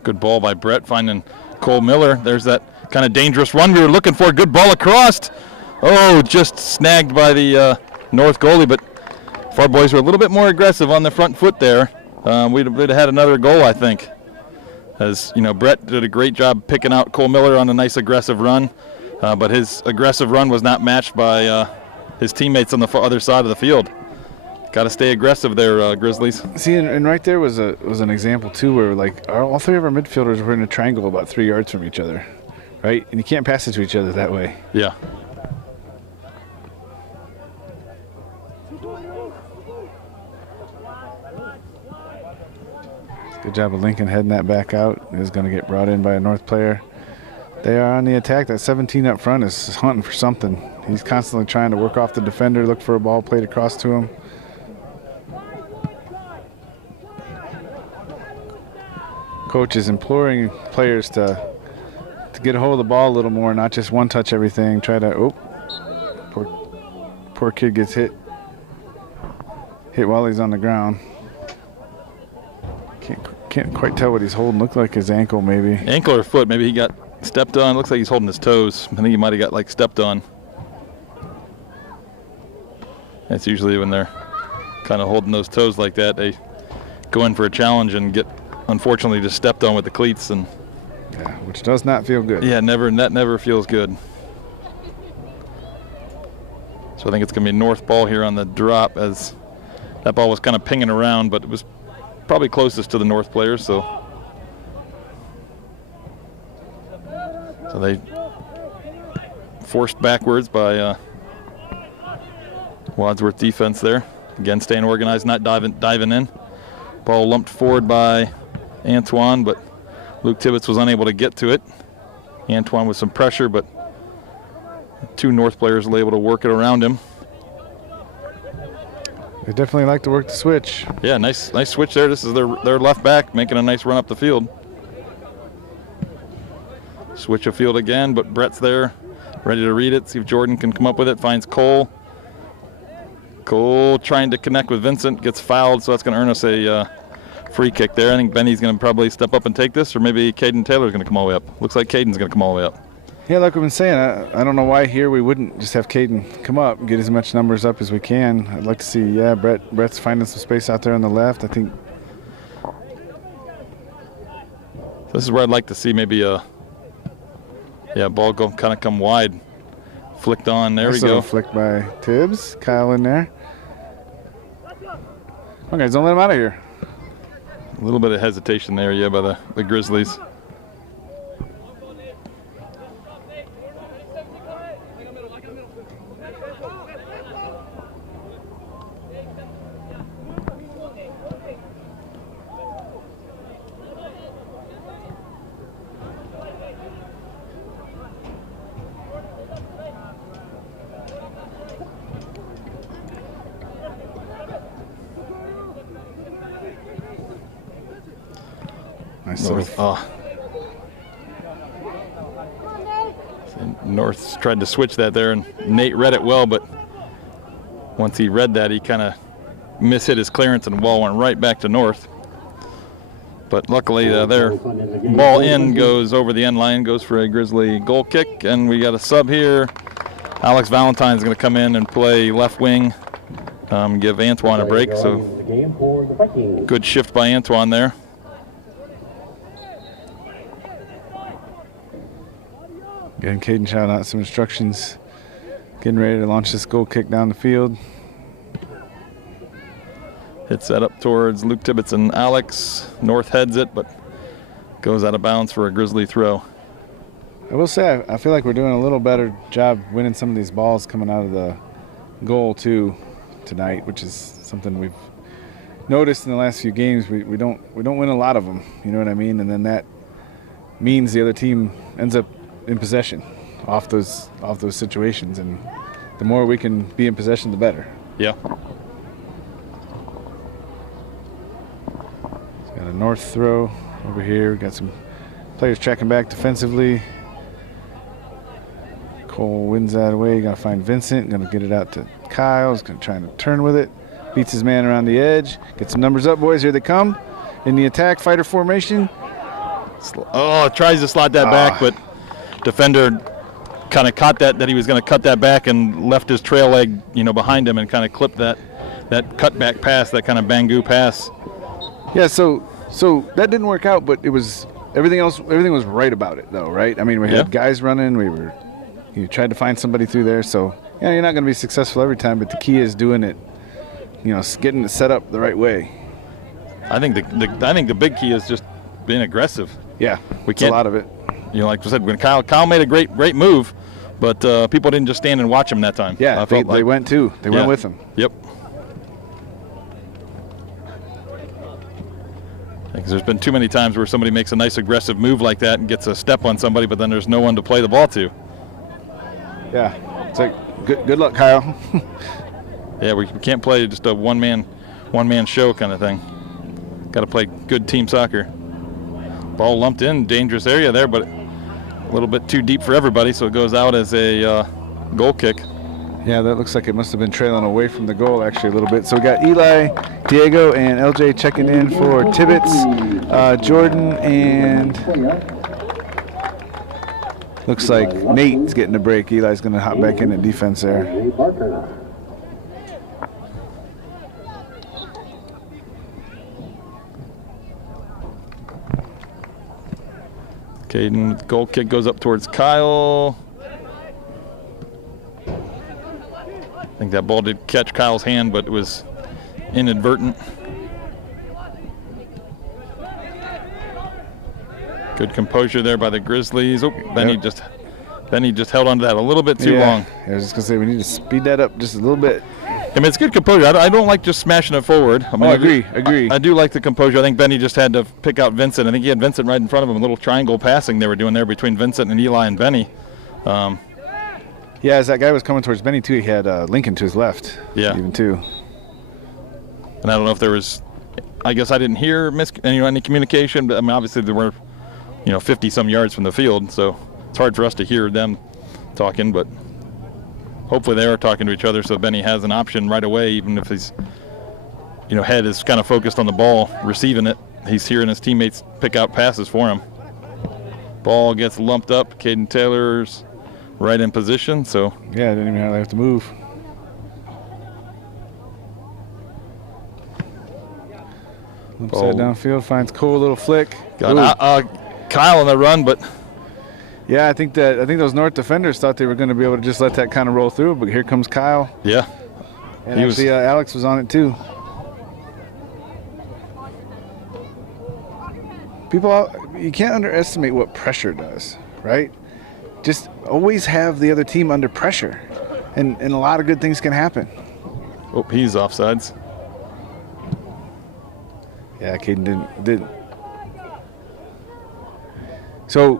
Good ball by Brett finding Cole Miller. There's that kind of dangerous run we were looking for. Good ball across. Oh, just snagged by the North goalie, but if our boys were a little bit more aggressive on the front foot there, we'd have had another goal, I think. As Brett did a great job picking out Cole Miller on a nice aggressive run, but his aggressive run was not matched by his teammates on the other side of the field. Got to stay aggressive there, Grizzlies. See, and right there was an example too, where all three of our midfielders were in a triangle about 3 yards from each other, right? And you can't pass it to each other that way. Yeah. Good job of Lincoln heading that back out. Is going to get brought in by a North player. They are on the attack. That 17 up front is hunting for something. He's constantly trying to work off the defender, look for a ball played across to him. Coach is imploring players to get a hold of the ball a little more, not just one touch everything. Try to, poor kid gets hit while he's on the ground. Can't quite tell what he's holding. Looked like his ankle maybe. Ankle or foot, maybe he got stepped on. Looks like he's holding his toes. I think he might have got like stepped on. That's usually when they're kind of holding those toes like that, they go in for a challenge and get, unfortunately, just stepped on with the cleats. And yeah, which does not feel good. Yeah, that never feels good. So I think it's going to be North ball here on the drop, as that ball was kind of pinging around, but it was probably closest to the North players. So they forced backwards by Wadsworth defense there. Again, staying organized, not diving in. Ball lumped forward by Antoine, but Luke Tibbetts was unable to get to it. Antoine with some pressure, but two North players were able to work it around him. They definitely like to work the switch. Yeah, nice switch there. This is their left back making a nice run up the field. Switch of field again, but Brett's there, ready to read it, see if Jordan can come up with it. Finds Cole. Cole trying to connect with Vincent, gets fouled, so that's going to earn us a free kick there. I think Benny's going to probably step up and take this, or maybe Caden Taylor's going to come all the way up. Looks like Caden's going to come all the way up. Yeah, like we've been saying, I don't know why here we wouldn't just have Caden come up and get as much numbers up as we can. I'd like to see, Brett's finding some space out there on the left. I think this is where I'd like to see maybe a ball go kind of come wide. Flicked on, there we go. Flicked by Tibbs. Kyle in there. Okay, guys, don't let him out of here. A little bit of hesitation there, by the Grizzlies. North tried to switch that there, and Nate read it well, but once he read that, he kind of mishit his clearance, and the ball went right back to North. But luckily, their ball in goes over the end line, goes for a Grizzly goal kick, and we got a sub here. Alex Valentine's going to come in and play left wing, give Antoine a break. So good shift by Antoine there. Again, Caden shouting out some instructions, getting ready to launch this goal kick down the field. Hits that up towards Luke Tibbetts and Alex. North heads it, but goes out of bounds for a Grizzly throw. I will say, I feel like we're doing a little better job winning some of these balls coming out of the goal too tonight, which is something we've noticed in the last few games. We don't win a lot of them, you know what I mean? And then that means the other team ends up in possession off those situations, and the more we can be in possession, the better. Yeah. Got a North throw over here. We got some players tracking back defensively. Cole wins that away. Got to find Vincent. Going to get it out to Kyle. He's going to try to turn with it. Beats his man around the edge. Get some numbers up, boys. Here they come in the attack fighter formation. Tries to slot that back, but defender kind of caught that he was going to cut that back and left his trail leg, behind him, and kind of clipped that cutback pass, that kind of Bangu pass. Yeah, so that didn't work out, but it was everything was right about it, though, right? I mean, we had guys running. You tried to find somebody through there. So you're not going to be successful every time, but the key is doing it, getting it set up the right way. I think the big key is just being aggressive. Yeah, we can't. A lot of it. Like I said, when Kyle made a great move, but people didn't just stand and watch him that time. Yeah, they went too. They went with him. Yep. Because there's been too many times where somebody makes a nice aggressive move like that and gets a step on somebody, but then there's no one to play the ball to. Yeah, it's like good luck, Kyle. Yeah, we can't play just a one-man show kind of thing. Got to play good team soccer. Ball lumped in, dangerous area there, but a little bit too deep for everybody, so it goes out as a goal kick. Yeah, that looks like it must have been trailing away from the goal actually a little bit. So we got Eli, Diego, and LJ checking in for Tibbetts, Jordan, and looks like Nate's getting a break. Eli's going to hop back in at defense there. Caden, goal kick goes up towards Kyle. I think that ball did catch Kyle's hand, but it was inadvertent. Good composure there by the Grizzlies. Oh, Benny just held on to that a little bit too long. I was just gonna say we need to speed that up just a little bit. I mean, it's good composure. I don't like just smashing it forward. I mean, agree. I do like the composure. I think Benny just had to pick out Vincent. I think he had Vincent right in front of him. A little triangle passing they were doing there between Vincent and Eli and Benny. Yeah, as that guy was coming towards Benny too, he had Lincoln to his left. Yeah. Even too. And I don't know if there was. I guess I didn't hear any communication, but I mean, obviously there were, 50 some yards from the field, so it's hard for us to hear them talking, but hopefully they are talking to each other so Benny has an option right away, even if his head is kind of focused on the ball, receiving it. He's hearing his teammates pick out passes for him. Ball gets lumped up. Caden Taylor's right in position, so. Yeah, I didn't even hardly have to move. Upside downfield, finds Cole, little flick. Got Kyle on the run, but. Yeah, I think those North defenders thought they were going to be able to just let that kind of roll through, but here comes Kyle. Yeah. And actually, Alex was on it too. You can't underestimate what pressure does, right? Just always have the other team under pressure, and a lot of good things can happen. Oh, he's offsides. Yeah, Caden didn't. So,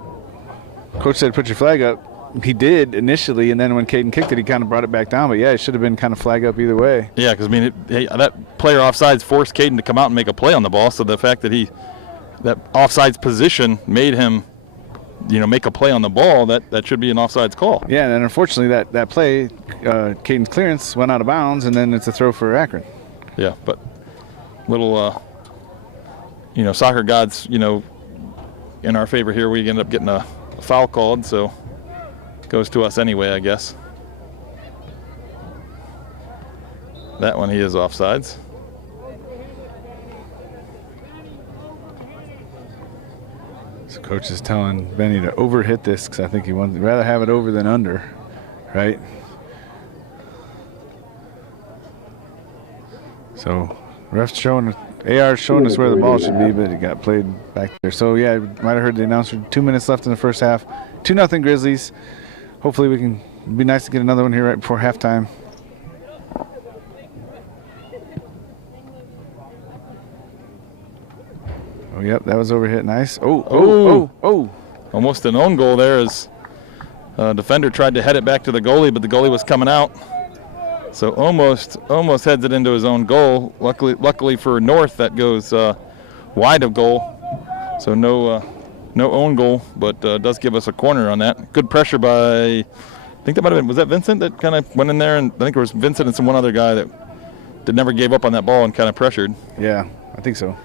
Coach said put your flag up. He did initially, and then when Caden kicked it, he kind of brought it back down. But, yeah, it should have been kind of flag up either way. Yeah, because, that player offsides forced Caden to come out and make a play on the ball, so the fact that that offsides position made him, make a play on the ball, that should be an offsides call. Yeah, and unfortunately that play, Caden's clearance went out of bounds, and then it's a throw for Akron. Yeah, but little, soccer gods, in our favor here, we end up getting a foul called, so it goes to us anyway, I guess. That one, he is offsides. So Coach is telling Benny to overhit this because I think he would rather have it over than under, right? So ref's showing, AR's showing us where the ball should be, but it got played back there. So, yeah, might have heard the announcer. 2 minutes left in the first half. 2-0 Grizzlies. Hopefully it'd be nice to get another one here right before halftime. Oh, yep, that was overhit. Nice. Oh. Almost an own goal there as defender tried to head it back to the goalie, but the goalie was coming out. So almost heads it into his own goal. Luckily for North, that goes wide of goal. So no own goal, but does give us a corner on that. Good pressure by, I think that might have been, was that Vincent that kind of went in there? And I think it was Vincent and one other guy that never gave up on that ball and kind of pressured. Yeah, I think so.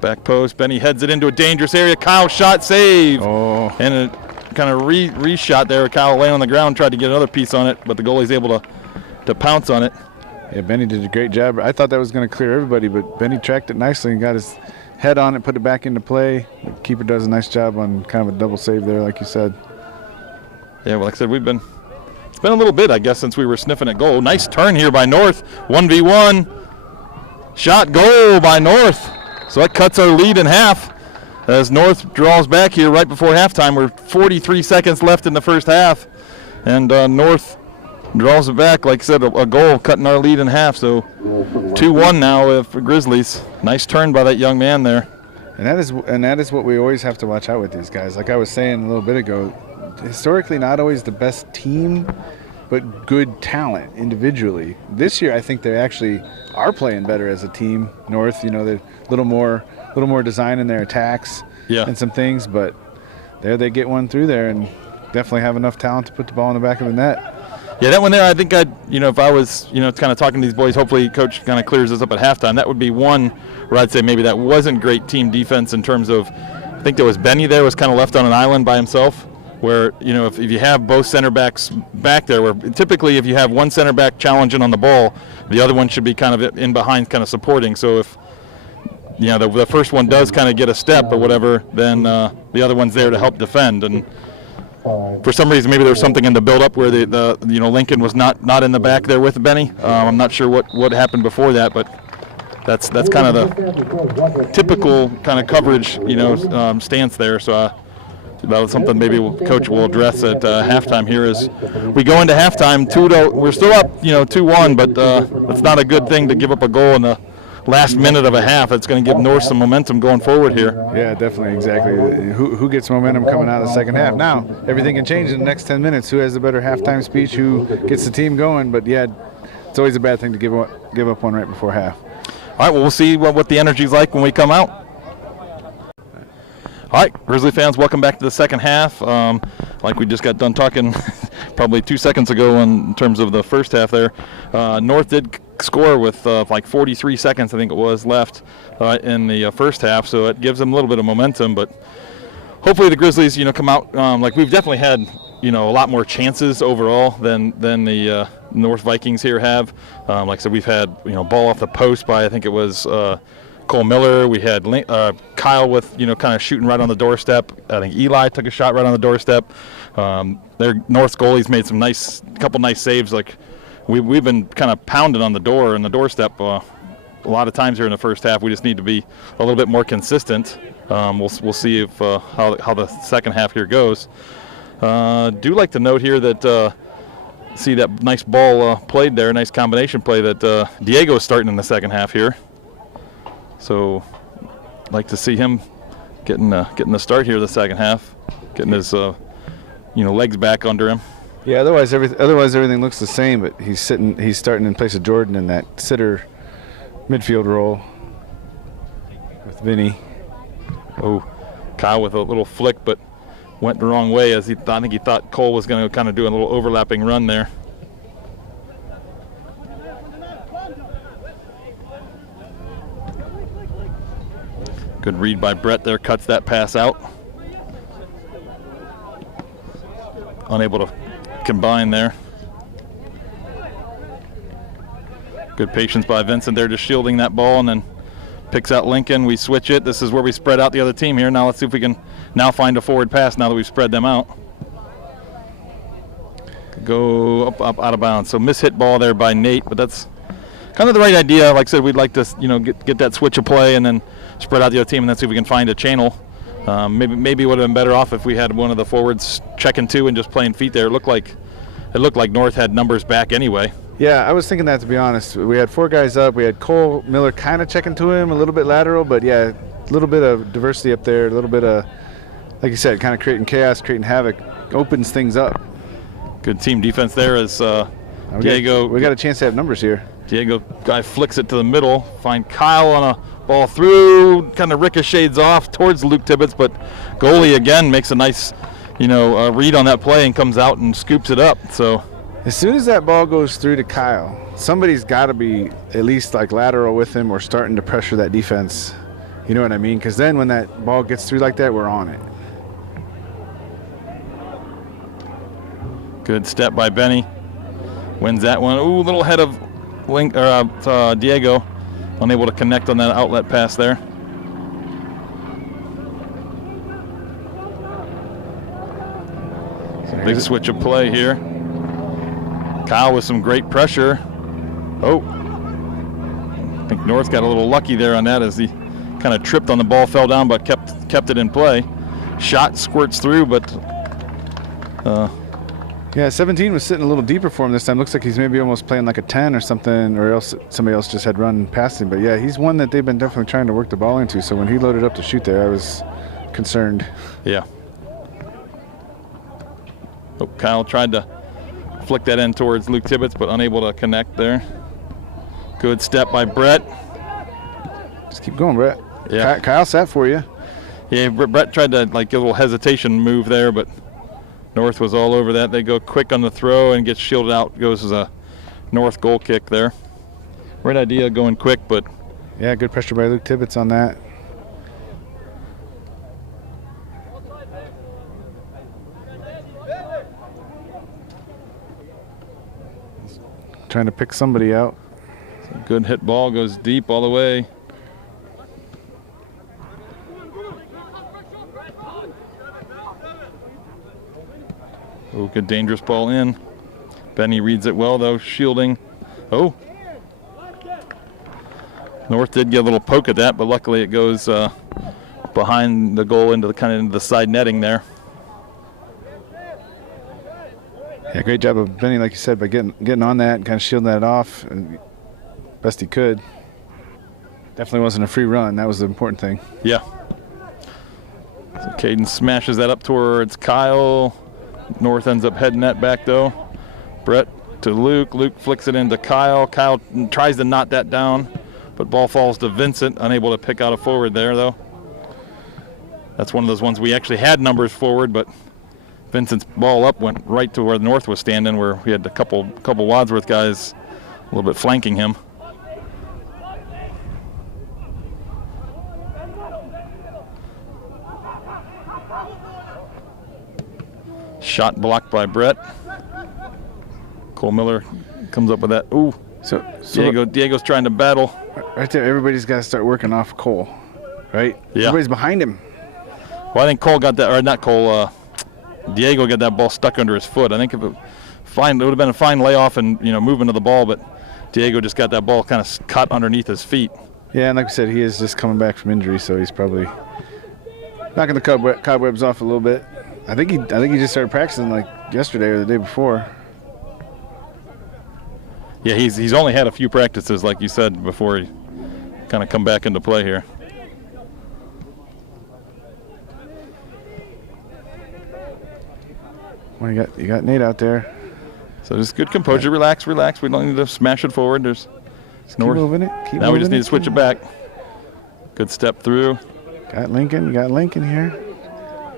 Back post, Benny heads it into a dangerous area. Kyle shot, save. Oh. And it kind of re-shot there. Kyle laying on the ground, tried to get another piece on it, but the goalie's able to pounce on it. Yeah, Benny did a great job. I thought that was going to clear everybody, but Benny tracked it nicely and got his head on it, put it back into play. The keeper does a nice job on kind of a double save there, like you said. Yeah, well, like I said, it's been a little bit, I guess, since we were sniffing at goal. Nice turn here by North. 1v1. Shot, goal by North. So that cuts our lead in half as North draws back here right before halftime. We're 43 seconds left in the first half, and North draws it back. Like I said, a goal cutting our lead in half. So 2-1 now for Grizzlies. Nice turn by that young man there. And that is what we always have to watch out with these guys. Like I was saying a little bit ago, historically not always the best team, but good talent individually. This year I think they actually are playing better as a team. North, they're a little more design in their attacks and some things, but there they get one through there and definitely have enough talent to put the ball in the back of the net. Yeah, that one there, I think if I was, kind of talking to these boys, hopefully coach kind of clears this up at halftime. That would be one where I'd say maybe that wasn't great team defense in terms of, I think there was Benny there was kind of left on an island by himself, where, if you have both center backs back there, where typically if you have one center back challenging on the ball, the other one should be kind of in behind kind of supporting. So if, the first one does kind of get a step or whatever, then the other one's there to help defend. And for some reason, maybe there was something in the build-up where the Lincoln was not in the back there with Benny. I'm not sure what happened before that, but that's kind of the typical kind of coverage stance there. So that was something maybe coach will address at halftime here as we go into halftime. 2-0. We're still up 2-1, but it's not a good thing to give up a goal in the last minute of a half. It's going to give North some momentum going forward here. Yeah, definitely, exactly. Who gets momentum coming out of the second half? Now, everything can change in the next 10 minutes. Who has the better halftime speech? Who gets the team going? But, yeah, it's always a bad thing to give up one right before half. All right, well, we'll see what the energy's like when we come out. All right, Grizzly fans, welcome back to the second half. Like we just got done talking probably 2 seconds ago in terms of the first half there. North did score with like 43 seconds, I think it was, left in the first half, so it gives them a little bit of momentum. But hopefully the Grizzlies, come out like we've definitely had, a lot more chances overall than the North Vikings here have. Like I said, we've had ball off the post by I think it was Cole Miller. We had Kyle with kind of shooting right on the doorstep. I think Eli took a shot right on the doorstep. Their North goalies made some couple nice saves. Like we've been kind of pounding on the door and the doorstep a lot of times here in the first half. We just need to be a little bit more consistent. We'll see if how the second half here goes. Do like to note here that see that nice ball played there, nice combination play that Diego is starting in the second half here. So, like to see him getting the start here the second half, getting his legs back under him. Yeah. Otherwise everything looks the same. But he's starting in place of Jordan in that sitter midfield role with Vinny. Oh, Kyle with a little flick, but went the wrong way as I think he thought Cole was going to kind of do a little overlapping run there. Good read by Brett there, cuts that pass out. Unable to combine there. Good patience by Vincent there, just shielding that ball, and then picks out Lincoln. We switch it. This is where we spread out the other team here. Now let's see if we can now find a forward pass now that we've spread them out. Could go up out of bounds. So mishit ball there by Nate, but that's kind of the right idea. Like I said, we'd like to get that switch of play and then spread out the other team and then see if we can find a channel. Maybe it would have been better off if we had one of the forwards checking two and just playing feet there. It looked like North had numbers back anyway. Yeah, I was thinking that, to be honest. We had four guys up. We had Cole Miller kind of checking to him, a little bit lateral, but yeah, a little bit of diversity up there, a little bit of, like you said, kind of creating chaos, creating havoc, opens things up. Good team defense there as Diego. We got a chance to have numbers here. Diego guy flicks it to the middle, find Kyle on a ball through, kind of ricochets off towards Luke Tibbetts, but goalie again makes a nice, read on that play and comes out and scoops it up. So as soon as that ball goes through to Kyle, somebody's got to be at least like lateral with him or starting to pressure that defense. You know what I mean? Because then when that ball gets through like that, we're on it. Good step by Benny. Wins that one. Ooh, little head of Diego. Unable to connect on that outlet pass there. Big switch of play here. Kyle with some great pressure. Oh, I think North got a little lucky there on that as he kind of tripped on the ball, fell down, but kept it in play. Shot squirts through, but Yeah, 17 was sitting a little deeper for him this time. Looks like he's maybe almost playing like a 10 or something, or else somebody else just had run past him. But yeah, he's one that they've been definitely trying to work the ball into. So when he loaded up to shoot there, I was concerned. Yeah. Oh, Kyle tried to flick that in towards Luke Tibbetts, but unable to connect there. Good step by Brett. Just keep going, Brett. Yeah. Kyle sat for you. Yeah, Brett tried to like get a little hesitation move there, but North was all over that. They go quick on the throw and gets shielded out. Goes as a North goal kick there. Right idea going quick, but yeah, good pressure by Luke Tibbetts on that. Trying to pick somebody out. Good hit ball, goes deep all the way. Oh, good dangerous ball in. Benny reads it well though, shielding. Oh. North did get a little poke at that, but luckily it goes behind the goal into the side netting there. Yeah, great job of Benny, like you said, by getting on that and kind of shielding that off best he could. Definitely wasn't a free run. That was the important thing. Yeah. So Caden smashes that up towards Kyle. North ends up heading that back though. Brett to Luke. Luke flicks it into Kyle. Kyle tries to knot that down, but ball falls to Vincent, unable to pick out a forward there though. That's one of those ones we actually had numbers forward, but Vincent's ball up went right to where the North was standing, where we had a couple Wadsworth guys a little bit flanking him. Shot blocked by Brett. Cole Miller comes up with that. Ooh. So Diego's trying to battle. Right there, everybody's got to start working off Cole, right? Yeah. Everybody's behind him. Well, I think Cole got that, or not Cole, Diego got that ball stuck under his foot. I think it would have been a fine layoff and movement of the ball, but Diego just got that ball kind of cut underneath his feet. Yeah, and like I said, he is just coming back from injury, so he's probably knocking the cobwebs off a little bit. I think he just started practicing like yesterday or the day before. Yeah, he's only had a few practices, like you said, before he kind of come back into play here. Well, you got Nate out there. So just good composure, relax. We don't need to smash it forward. There's North. Keep moving it. Now we just need to switch it back. Good step through. Got Lincoln. You got Lincoln here.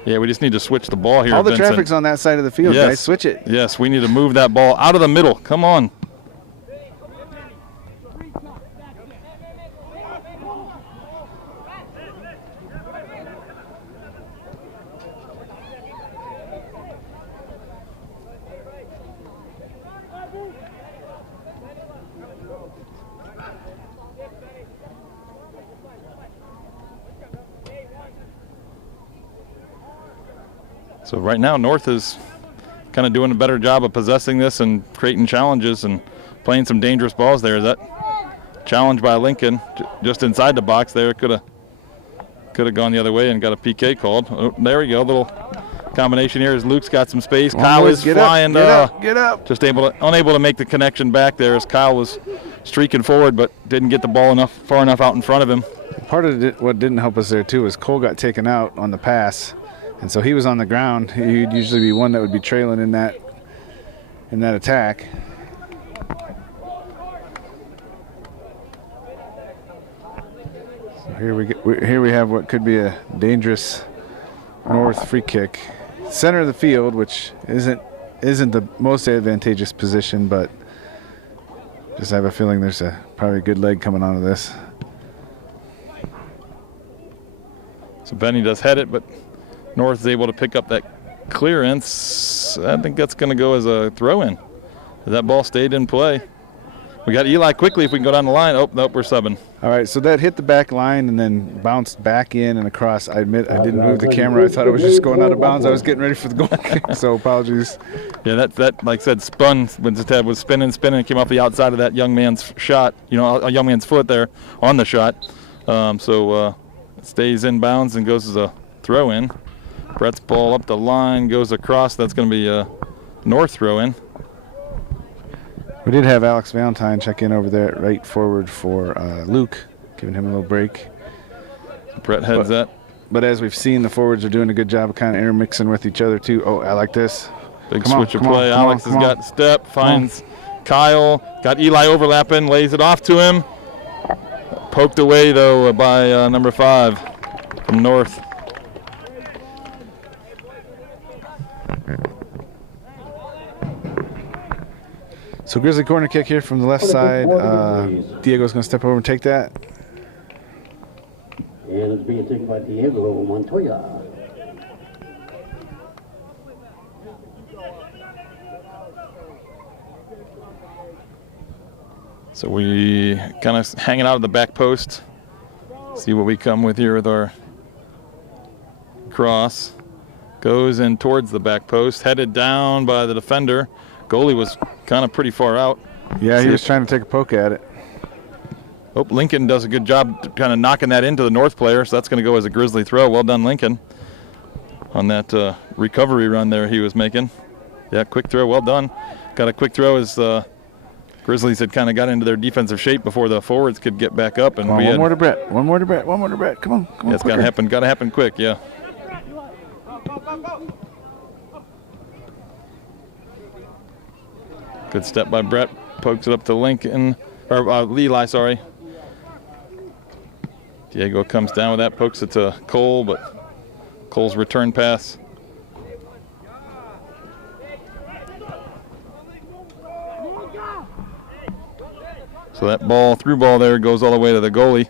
Yeah, we just need to switch the ball here. All the Vincent. traffic's on that side of the field, yes. guys. Switch it. Yes, we need to move that ball out of the middle. Come on. So right now, North is kind of doing a better job of possessing this and creating challenges and playing some dangerous balls there. That challenge by Lincoln just inside the box there could have gone the other way and got a PK called. Oh, there we go. Little combination here as Luke's got some space. Kyle is flying. Get up. Just unable to make the connection back there as Kyle was streaking forward but didn't get the ball far enough out in front of him. Part of what didn't help us there too is Cole got taken out on the pass. And so he was on the ground. He'd usually be one that would be trailing in that attack. So here we have what could be a dangerous North free kick, center of the field, which isn't the most advantageous position, but just have a feeling there's probably a good leg coming onto this. So Benny does head it, but North is able to pick up that clearance. I think that's going to go as a throw-in. That ball stayed in play. We got Eli quickly if we can go down the line. Oh, nope, we're subbing. All right, so that hit the back line and then bounced back in and across. I admit I didn't move the camera. I thought it was just going out of bounds. I was getting ready for the goal kick, so apologies. Yeah, that like I said, spun when Zatab was spinning, and came off the outside of that young man's shot, a young man's foot there on the shot. So it stays in bounds and goes as a throw-in. Brett's ball up the line, goes across. That's going to be North throw in. We did have Alex Valentine check in over there at right forward for Luke, giving him a little break. Brett heads that. But as we've seen, the forwards are doing a good job of kind of intermixing with each other too. Oh, I like this. Big switch of play. Alex has got step, finds Kyle, got Eli overlapping, lays it off to him. Poked away though by number 5 from North. So Grizzly corner kick here from the left side. Diego's going to step over and take that. And it's being taken by Diego Montoya. So we kind of hanging out at the back post. See what we come with here with our cross. Goes in towards the back post, headed down by the defender. Goalie was kind of pretty far out. Yeah, he was trying to take a poke at it. Oh, Lincoln does a good job kind of knocking that into the North player, so that's going to go as a Grizzly throw. Well done, Lincoln, on that recovery run there he was making. Yeah, quick throw, well done. Got a quick throw as Grizzlies had kind of got into their defensive shape before the forwards could get back up. And one more to Brett. One more to Brett. Come on. Yeah, it's got to happen. Got to happen quick. Yeah. Good step by Brett. Pokes it up to Lincoln, or Eli, sorry. Diego comes down with that, pokes it to Cole, but Cole's return pass. So that ball, through ball there, goes all the way to the goalie.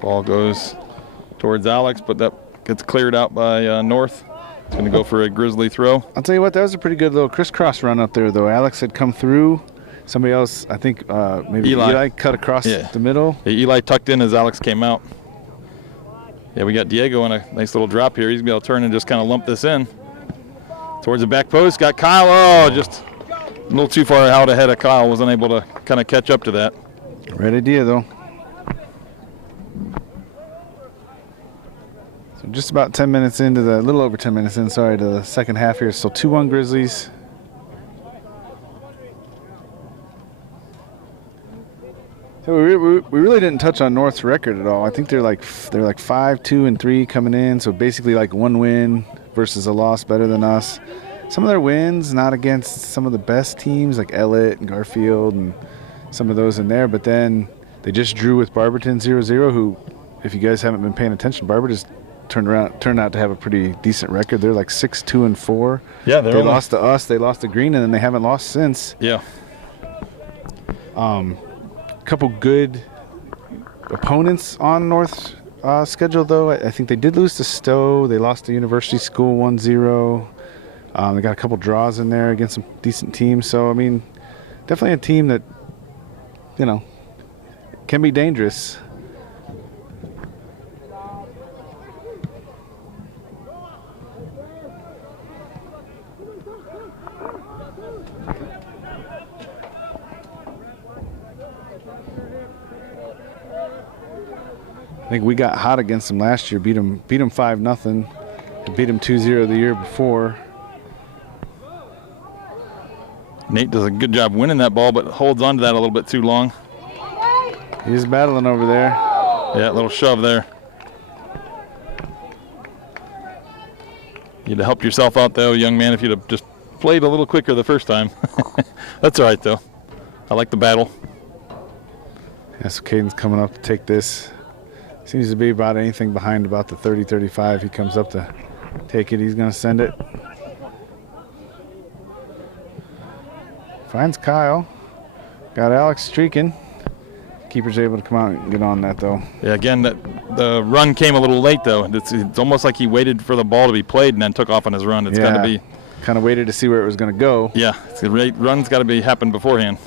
Ball goes towards Alex, but that gets cleared out by North. It's going to go for a Grizzly throw. I'll tell you what, that was a pretty good little crisscross run up there, though. Alex had come through. Somebody else, I think maybe Eli cut across the middle. Yeah, Eli tucked in as Alex came out. Yeah, we got Diego on a nice little drop here. He's going to be able to turn and just kind of lump this in. Towards the back post, got Kyle. Oh, just a little too far out ahead of Kyle. Was unable to kind of catch up to that. Right idea, though. So just about 10 minutes into a little over 10 minutes in, sorry, to the second half here. Still 2-1 Grizzlies. So we really didn't touch on North's record at all. I think they're like 5-2-3 coming in. So basically like 1 win versus a loss, better than us. Some of their wins not against some of the best teams like Ellett and Garfield and some of those in there, but then they just drew with Barberton 0-0, who, if you guys haven't been paying attention, Barberton's turned out to have a pretty decent record. They're like 6-2-4. Yeah, they lost to us, they lost to Green, and then they haven't lost since. Yeah. Couple good opponents on North's schedule, though. I think they did lose to Stowe. They lost to University School 1-0. They got a couple draws in there against some decent teams. So, I mean, definitely a team that, you know, can be dangerous. I think we got hot against them last year, beat them 5-0, beat them 2-0 the year before. Nate does a good job winning that ball, but holds on to that a little bit too long. He's battling over there. Yeah, a little shove there. You'd have helped yourself out, though, young man, if you'd have just played a little quicker the first time. That's all right, though. I like the battle. Yeah, so Caden's coming up to take this. Seems to be about anything behind about the 30-35. He comes up to take it. He's going to send it. Finds Kyle. Got Alex streaking. Keeper's able to come out and get on that, though. Yeah, again, the run came a little late, though. It's almost like he waited for the ball to be played and then took off on his run. It's got to be kind of waited to see where it was going to go. Yeah, the run's got to be happen beforehand.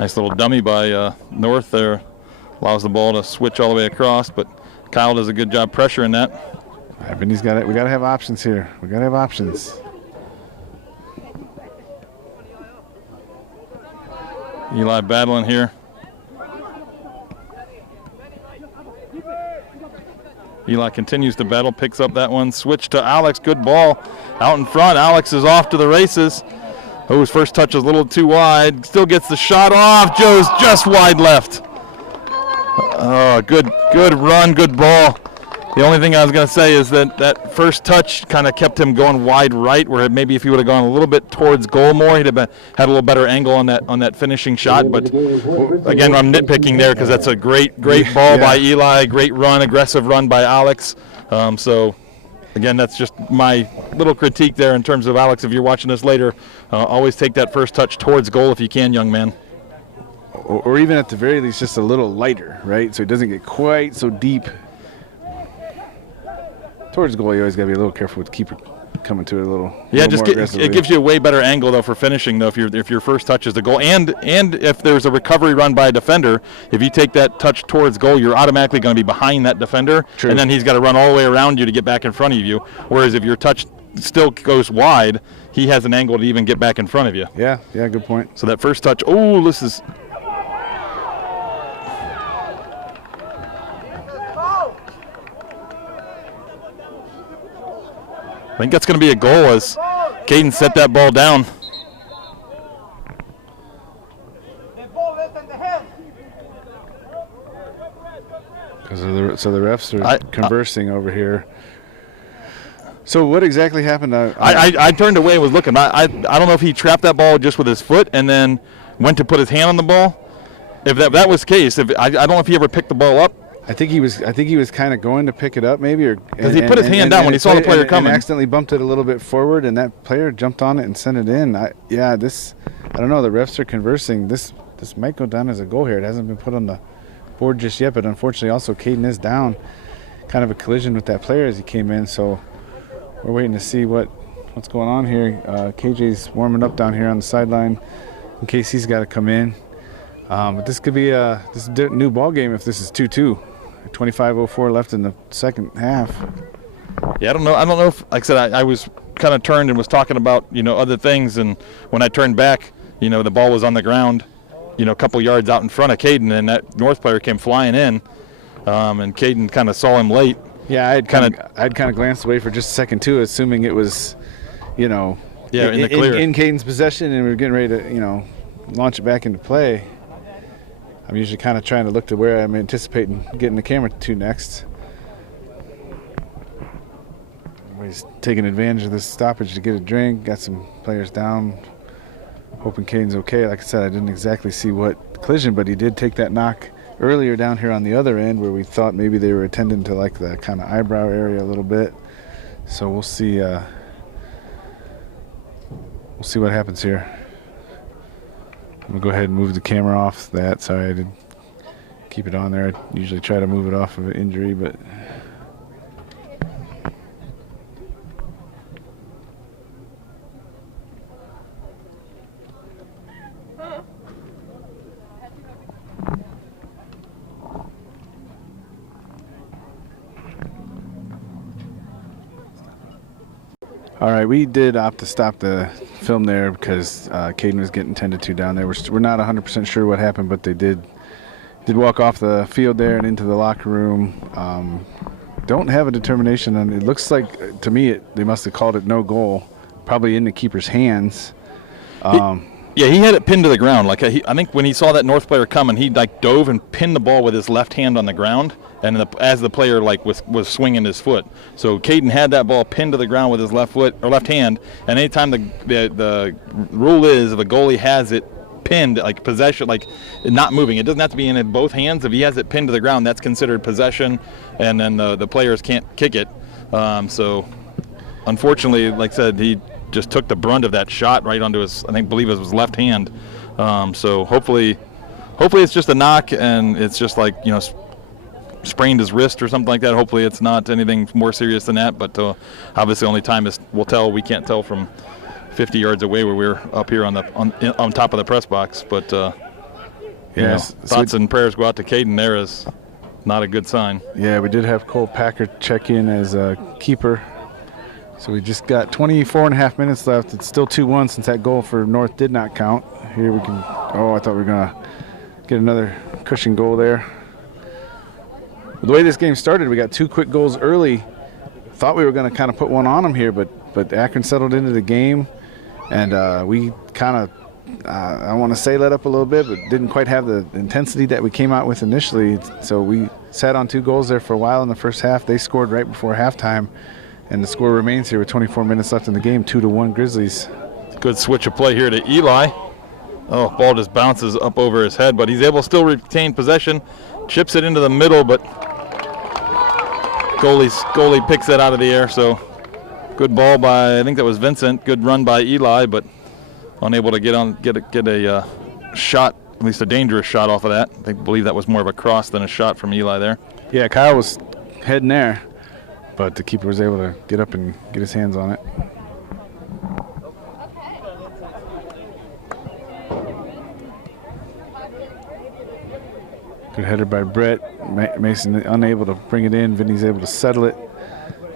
Nice little dummy by North there. Allows the ball to switch all the way across, but Kyle does a good job pressuring that. Vinny's got it. We got to have options here. We got to have options. Eli battling here. Eli continues to battle, picks up that one. Switch to Alex, good ball out in front. Alex is off to the races. Oh, his first touch is a little too wide. Still gets the shot off. Joe's just wide left. Oh, good run, good ball. The only thing I was going to say is that first touch kind of kept him going wide right, where maybe if he would have gone a little bit towards goal more, he'd have had a little better angle on that finishing shot. But again, I'm nitpicking there because that's a great ball by Eli, great run, aggressive run by Alex. So again, that's just my little critique there in terms of Alex. If you're watching this later, always take that first touch towards goal if you can, young man. Or even at the very least, just a little lighter, right? So it doesn't get quite so deep. Towards goal, you always got to be a little careful with the keeper coming to it a little. Yeah, it gives you a way better angle though for finishing though if your first touch is the goal, and if there's a recovery run by a defender, if you take that touch towards goal, you're automatically going to be behind that defender. True. And then he's got to run all the way around you to get back in front of you. Whereas if your touch still goes wide, he has an angle to even get back in front of you. Yeah, good point. So that first touch, oh, this is. I think that's going to be a goal as Caden set that ball down. So the refs are conversing over here. So what exactly happened? I turned away and was looking. I don't know if he trapped that ball just with his foot and then went to put his hand on the ball. If that was the case, I don't know if he ever picked the ball up. I think he was kind of going to pick it up, maybe, because he put his hand down when he saw the player coming. And accidentally bumped it a little bit forward, and that player jumped on it and sent it in. I don't know. The refs are conversing. This might go down as a goal here. It hasn't been put on the board just yet, but unfortunately, also Caden is down. Kind of a collision with that player as he came in. So we're waiting to see what's going on here. KJ's warming up down here on the sideline in case he's got to come in. But this could be a new ball game if this is 2-2. 25:04 left in the second half. Yeah, I don't know if, like I said, I was kind of turned and was talking about, other things, and when I turned back, the ball was on the ground, a couple yards out in front of Caden, and that North player came flying in, and Caden kind of saw him late. Yeah, I'd kind of glanced away for just a second too, assuming it was, in the clear, in Caden's possession, and we were getting ready to, launch it back into play. I'm usually kind of trying to look to where I'm anticipating getting the camera to next. Everybody's taking advantage of this stoppage to get a drink. Got some players down. Hoping Caden's okay. Like I said, I didn't exactly see what collision, but he did take that knock earlier down here on the other end where we thought maybe they were attending to like the kind of eyebrow area a little bit. So we'll see. We'll see what happens here. I'm going to go ahead and move the camera off that. Sorry, I did keep it on there. I usually try to move it off of an injury, but... All right, we did opt to stop the film there because Caden was getting tended to down there. We're not 100% sure what happened, but they did walk off the field there and into the locker room. Don't have a determination, and it looks like, to me, they must have called it no goal, probably in the keeper's hands. Yeah, he had it pinned to the ground. Like I think when he saw that North player coming, he dove and pinned the ball with his left hand on the ground, and as the player was swinging his foot. So Caden had that ball pinned to the ground with his left foot or left hand. And anytime the rule is if a goalie has it pinned, like possession, like not moving, it doesn't have to be in both hands. If he has it pinned to the ground, that's considered possession, and then the players can't kick it. So unfortunately, like I said, he just took the brunt of that shot right onto his, believe it was left hand. So hopefully it's just a knock and it's just like, sprained his wrist or something like that. Hopefully it's not anything more serious than that, but obviously only time will tell. We can't tell from 50 yards away where we're up here on top of the press box, but Yes. Thoughts and prayers go out to Caden there is not a good sign. Yeah, we did have Cole Packer check in as a keeper. So we just got 24.5 minutes left. It's still 2-1 since that goal for North did not count. Here we can, I thought we were going to get another cushion goal there. The way this game started, we got 2 quick goals early. Thought we were going to kind of put one on them here, but Akron settled into the game. And we kind of, I want to say let up a little bit, but didn't quite have the intensity that we came out with initially. So we sat on 2 goals there for a while in the first half. They scored right before halftime, and the score remains here with 24 minutes left in the game, 2-1 Grizzlies. Good switch of play here to Eli. Oh, ball just bounces up over his head, but he's able to still retain possession. Chips it into the middle, but goalie picks that out of the air. So good ball by, I think that was Vincent. Good run by Eli, but unable to get a shot, at least a dangerous shot off of that. I believe that was more of a cross than a shot from Eli there. Yeah, Kyle was heading there, but the keeper was able to get up and get his hands on it. Good header by Brett. Mason unable to bring it in. Vinny's able to settle it.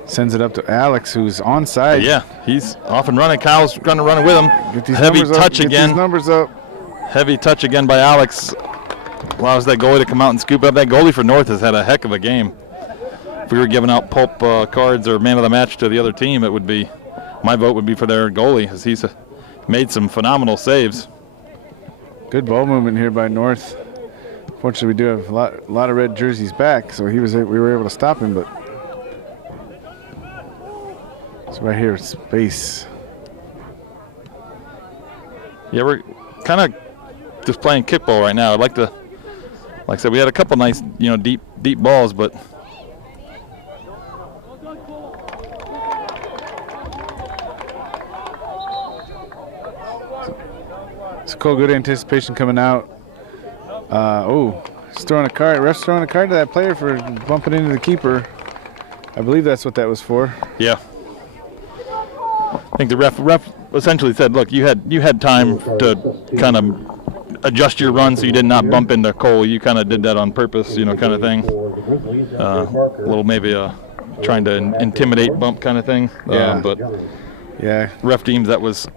Sends it up to Alex, who's onside. Yeah, he's off and running. Kyle's going to run it with him. Heavy touch again. Get these numbers up. Heavy touch again by Alex. Allows that goalie to come out and scoop up. That goalie for North has had a heck of a game. If we were giving out pulp cards or man of the match to the other team, it would be, my vote would be for their goalie, as he's made some phenomenal saves. Good ball movement here by North. Fortunately, we do have a lot of red jerseys back, so we were able to stop him, but it's right here, space. Yeah, we're kind of just playing kickball right now. I'd like to, like I said, we had a couple nice, deep balls, but so Cole, good anticipation coming out. He's throwing a card. Ref's throwing a card to that player for bumping into the keeper. I believe that's what that was for. Yeah. I think the ref essentially said, look, you had time to kind of adjust your run so you did not bump into Cole. You kind of did that on purpose, kind of thing. A little maybe trying to intimidate bump kind of thing. Yeah. But yeah, ref deems that was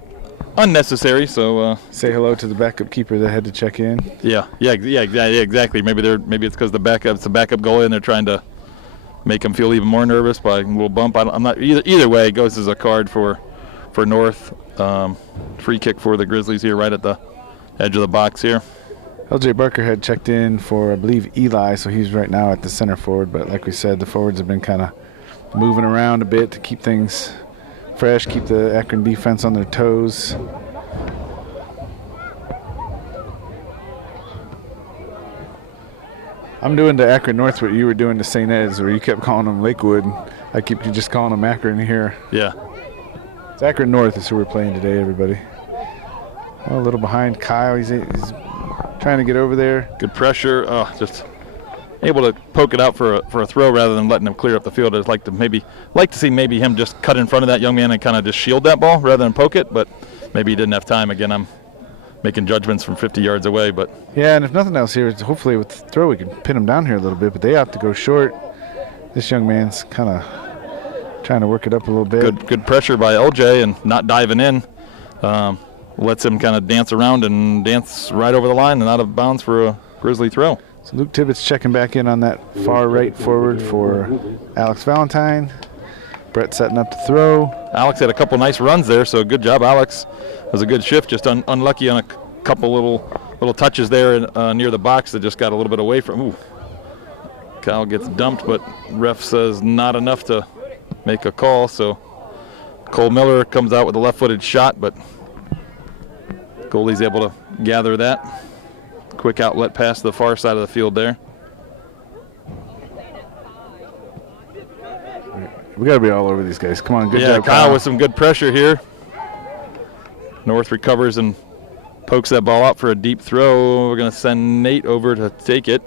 unnecessary. So say hello to the backup keeper that had to check in. Yeah, exactly. Maybe it's because the backup goalie and they're trying to make him feel even more nervous by a little bump. I'm not either way. It goes as a card for North. Free kick for the Grizzlies here, right at the edge of the box here. LJ Barker had checked in for, I believe, Eli, so he's right now at the center forward. But like we said, the forwards have been kind of moving around a bit to keep things fresh, keep the Akron defense on their toes. I'm doing to Akron North what you were doing to St. Ed's, where you kept calling them Lakewood. I keep just calling them Akron here. Yeah. It's Akron North is who we're playing today, everybody. Well, a little behind Kyle. He's trying to get over there. Good pressure. Just able to poke it out for a throw rather than letting him clear up the field. I'd like to see maybe him just cut in front of that young man and kind of just shield that ball rather than poke it, but maybe he didn't have time. Again, I'm making judgments from 50 yards away, but yeah, and if nothing else here, hopefully with the throw we can pin him down here a little bit, but they have to go short. This young man's kind of trying to work it up a little bit. Good pressure by LJ and not diving in. Lets him kind of dance around and dance right over the line and out of bounds for a Grizzly throw. So Luke Tibbetts checking back in on that far right forward for Alex Valentine. Brett setting up to throw. Alex had a couple nice runs there, so good job, Alex. It was a good shift, just unlucky on a couple little touches there near the box that just got a little bit away from. Ooh. Kyle gets dumped, but ref says not enough to make a call, so Cole Miller comes out with a left-footed shot, but goalie's able to gather that. Quick outlet pass to the far side of the field there. We got to be all over these guys. Come on, good job, Kyle with some good pressure here. North recovers and pokes that ball out for a deep throw. We're going to send Nate over to take it.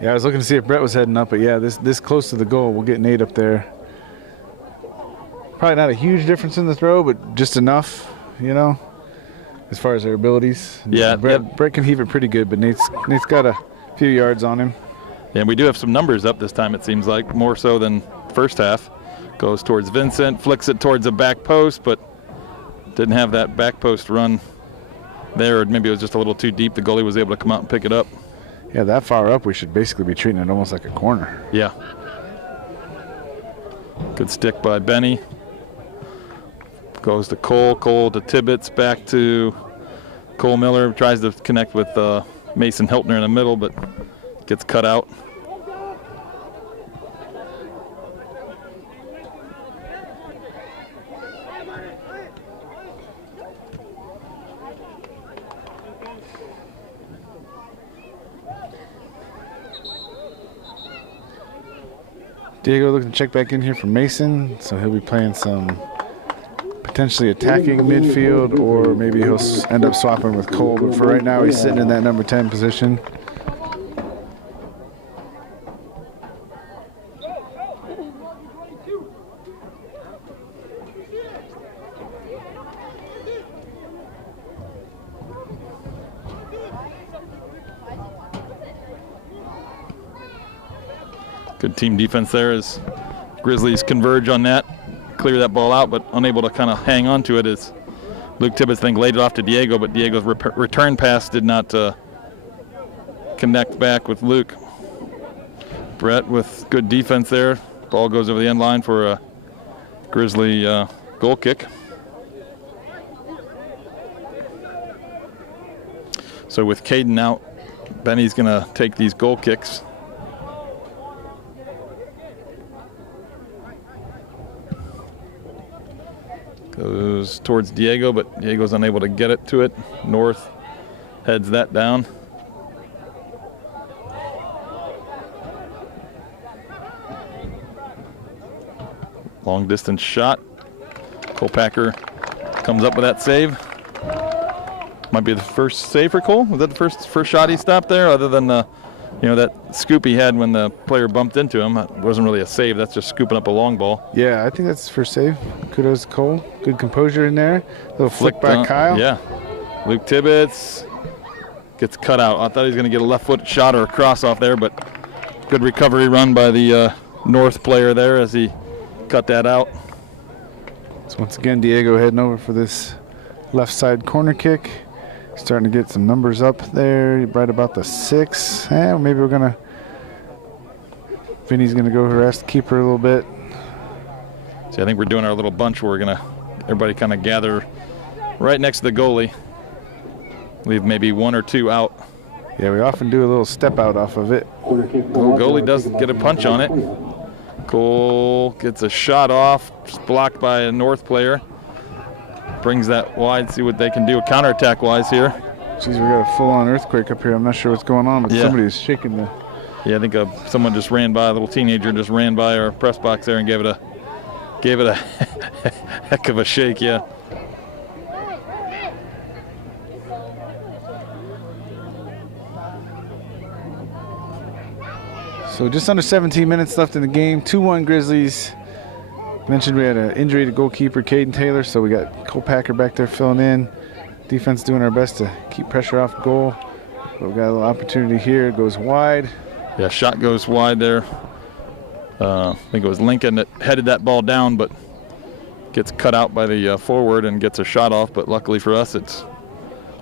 Yeah, I was looking to see if Brett was heading up, but yeah, this close to the goal, we'll get Nate up there. Probably not a huge difference in the throw, but just enough, as far as their abilities. Yeah, Brett can heave it pretty good, but Nate's got a few yards on him. And we do have some numbers up this time, it seems like, more so than first half. Goes towards Vincent, flicks it towards the back post, but didn't have that back post run there. Or maybe it was just a little too deep. The goalie was able to come out and pick it up. Yeah, that far up, we should basically be treating it almost like a corner. Yeah. Good stick by Benny. Goes to Cole. Cole to Tibbetts. Back to Cole Miller. Tries to connect with Mason Hiltner in the middle, but gets cut out. Diego looking to check back in here for Mason, so he'll be playing some potentially attacking midfield, or maybe he'll end up swapping with Cole. But for right now, he's sitting in that number 10 position. Good team defense there as Grizzlies converge on that, clear that ball out, but unable to kind of hang on to it as Luke Tibbetts then laid it off to Diego, but Diego's return pass did not connect back with Luke. Brett with good defense there. Ball goes over the end line for a Grizzly goal kick. So with Caden out, Benny's going to take these goal kicks. Goes towards Diego, but Diego's unable to get it to it. North heads that down. Long distance shot. Colepacker comes up with that save. Might be the first save for Cole. Was that the first shot he stopped there, other than the, that scoop he had when the player bumped into him? It wasn't really a save. That's just scooping up a long ball. Yeah, I think that's his first save. Kudos to Cole. Good composure in there. Little flick by Kyle. Yeah. Luke Tibbetts gets cut out. I thought he was going to get a left foot shot or a cross off there, but good recovery run by the North player there as he cut that out. So once again, Diego heading over for this left side corner kick. Starting to get some numbers up there, right about the 6. Maybe Vinny's gonna go harass the keeper a little bit. See, I think we're doing our little bunch where everybody kind of gather right next to the goalie. Leave maybe one or two out. Yeah, we often do a little step out off of it. Goalie does get a punch on it. Cole gets a shot off, just blocked by a North player. Brings that wide, see what they can do counterattack wise here. Jeez, we got a full-on earthquake up here. I'm not sure what's going on, but somebody's shaking the... Yeah, I think someone just ran by, a little teenager just ran by our press box there and gave it a heck of a shake, yeah. So just under 17 minutes left in the game. 2-1 Grizzlies. Mentioned we had an injury to goalkeeper Caden Taylor, so we got Colepacker back there filling in. Defense doing our best to keep pressure off goal. But we got a little opportunity here. It goes wide. Yeah, shot goes wide there. I think it was Lincoln that headed that ball down, but gets cut out by the forward and gets a shot off. But luckily for us, it's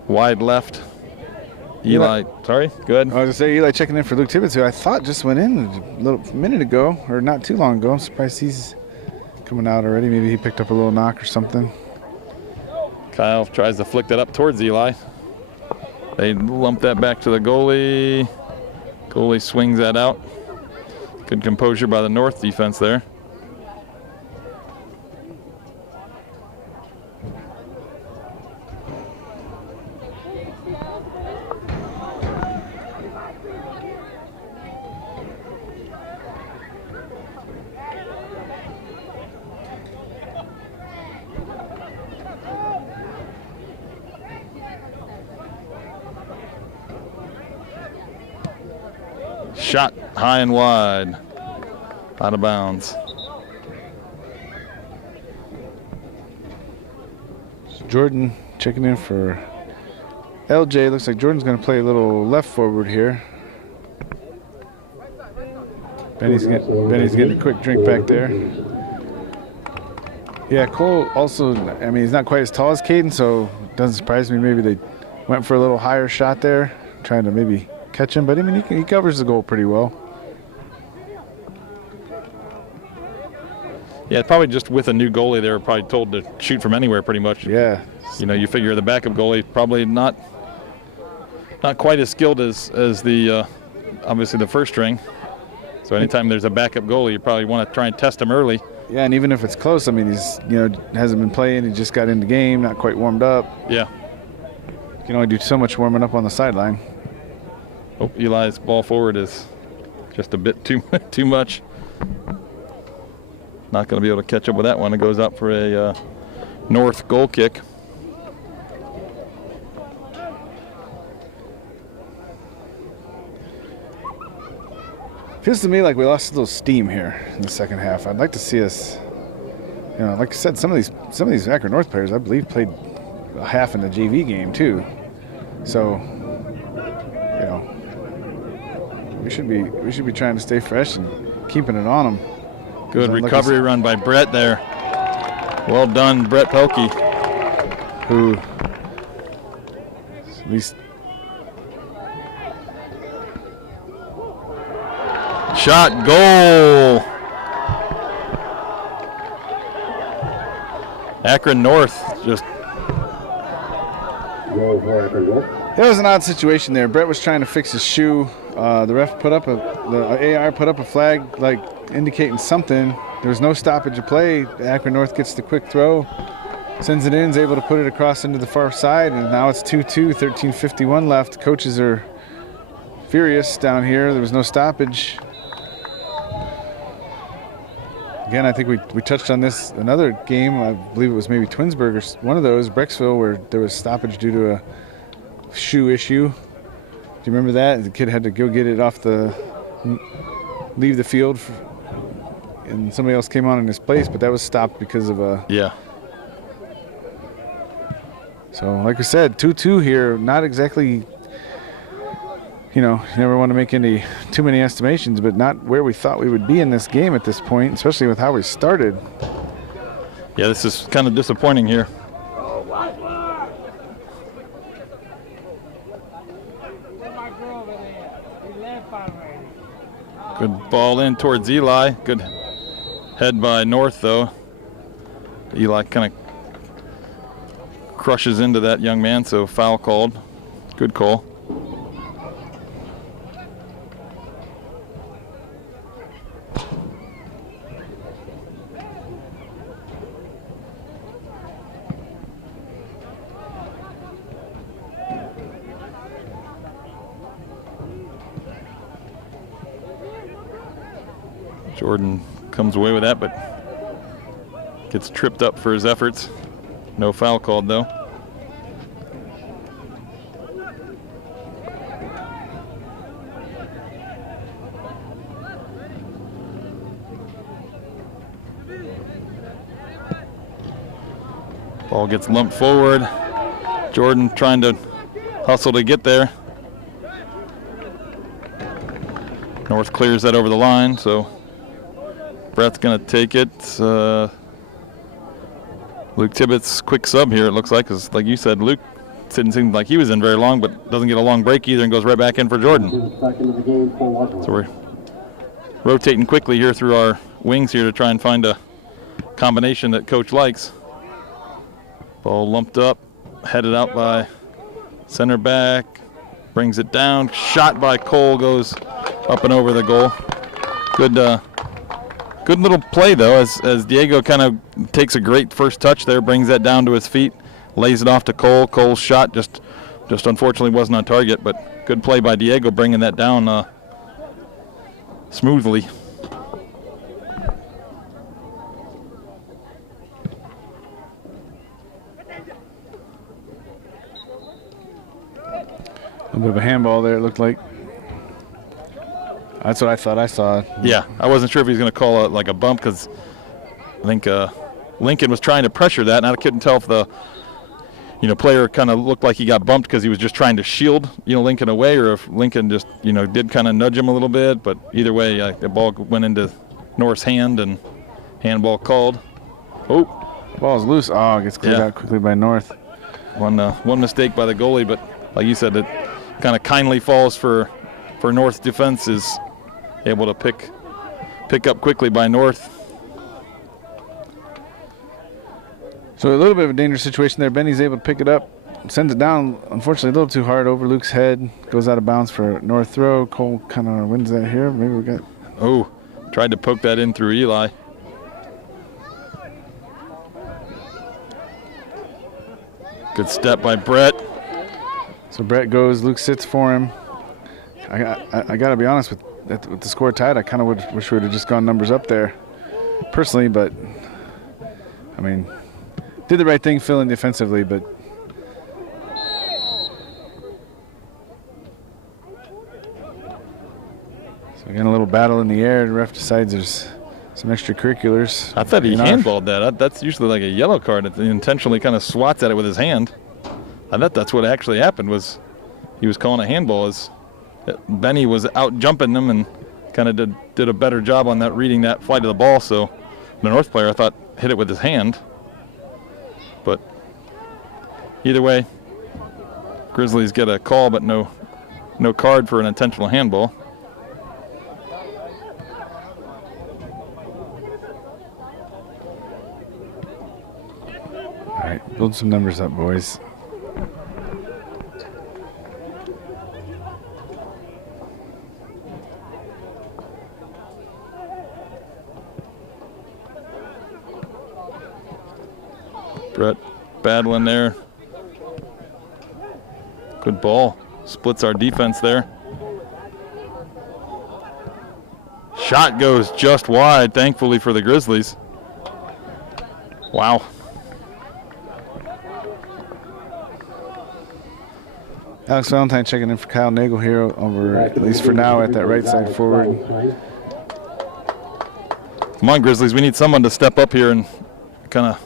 wide left. Eli, sorry, go ahead. I was going to say, Eli checking in for Luke Tibbetts, who I thought just went in a minute ago, or not too long ago. I'm surprised he's coming out already. Maybe he picked up a little knock or something. Kyle tries to flick that up towards Eli. They lump that back to the goalie. Goalie swings that out. Good composure by the North defense there. Shot high and wide, out of bounds. So Jordan checking in for LJ. Looks like Jordan's going to play a little left forward here. Benny's getting a quick drink back there. Yeah, Cole also, I mean, he's not quite as tall as Caden, so it doesn't surprise me. Maybe they went for a little higher shot there, trying to maybe catch him. But, I mean, he covers the goal pretty well. Yeah, probably just with a new goalie, they were probably told to shoot from anywhere pretty much. Yeah. You know, you figure the backup goalie probably not quite as skilled as the obviously the first string. So anytime there's a backup goalie, you probably want to try and test him early. Yeah, and even if it's close, I mean, he's, hasn't been playing. He just got in the game, not quite warmed up. Yeah. You can only do so much warming up on the sideline. Oh, Eli's ball forward is just a bit too much. Not going to be able to catch up with that one. It goes out for a north goal kick. Feels to me like we lost a little steam here in the second half. I'd like to see us, like I said, some of these Akron North players, I believe, played a half in the JV game too. So, we should be trying to stay fresh and keeping it on them. Good recovery run by Brett there. Well done, Brett Pelkey, who at least. Shot, goal. Akron North just. It was an odd situation there. Brett was trying to fix his shoe. The ref put up the AR put up a flag like indicating something. There was no stoppage of play. Akron North gets the quick throw, sends it in, is able to put it across into the far side, and now it's 2-2, 13:51 left. Coaches are furious down here. There was no stoppage. Again, I think we touched on this another game. I believe it was maybe Twinsburg or one of those, Brecksville, where there was stoppage due to a shoe issue. Do you remember that? The kid had to go get it leave the field, and somebody else came on in his place, but that was stopped because of a. Yeah. So, like I said, 2-2 here. Not exactly. You never want to make too many estimations, but not where we thought we would be in this game at this point, especially with how we started. Yeah, this is kind of disappointing here. Good ball in towards Eli. Good head by North, though. Eli kind of crushes into that young man, so foul called. Good call. Jordan comes away with that, but gets tripped up for his efforts. No foul called, though. Ball gets lumped forward. Jordan trying to hustle to get there. North clears that over the line, so Brett's going to take it. Luke Tibbetts, quick sub here, it looks like, because like you said, Luke didn't seem like he was in very long, but doesn't get a long break either and goes right back in for Jordan. So we're rotating quickly here through our wings here to try and find a combination that Coach likes. Ball lumped up, headed out by center back, brings it down, shot by Cole, goes up and over the goal. Good little play, though, as Diego kind of takes a great first touch there, brings that down to his feet, lays it off to Cole. Cole's shot just unfortunately wasn't on target, but good play by Diego bringing that down smoothly. A bit of a handball there, it looked like. That's what I thought I saw. Yeah, I wasn't sure if he was going to call a bump, because I think Lincoln was trying to pressure that, and I couldn't tell if player kind of looked like he got bumped because he was just trying to shield, Lincoln away, or if Lincoln just, did kind of nudge him a little bit. But either way, the ball went into North's hand and handball called. Oh, ball's loose. Oh, it gets cleared out quickly by North. One mistake by the goalie, but like you said, it kind of kindly falls for North's defense, is able to pick up quickly by North. So a little bit of a dangerous situation there. Benny's able to pick it up, sends it down, unfortunately a little too hard over Luke's head. Goes out of bounds for North throw. Cole kind of wins that here. Maybe we got... Oh, tried to poke that in through Eli. Good step by Brett. So Brett goes, Luke sits for him. I got to be honest, with the score tied, I kind of wish we would have just gone numbers up there personally, but I mean, did the right thing filling defensively, but so again, a little battle in the air. The ref decides there's some extracurriculars. I thought he handballed that. That's usually like a yellow card. He intentionally kind of swats at it with his hand. I thought that's what actually happened, was he was calling a handball as Benny was out jumping him and kind of did a better job on that, reading that flight of the ball. So the North player, I thought, hit it with his hand. But either way, Grizzlies get a call, but no card for an intentional handball. All right, build some numbers up, boys. Brett battling there. Good ball. Splits our defense there. Shot goes just wide, thankfully for the Grizzlies. Wow. Alex Valentine checking in for Kyle Nagel here over, at least for now, at that right side forward. Come on, Grizzlies. We need someone to step up here and kind of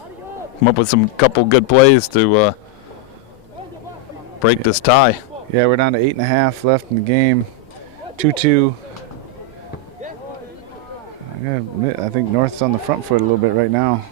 come up with some couple good plays to break this tie. Yeah, we're down to 8.5 left in the game. 2-2. I gotta admit, I think North's on the front foot a little bit right now.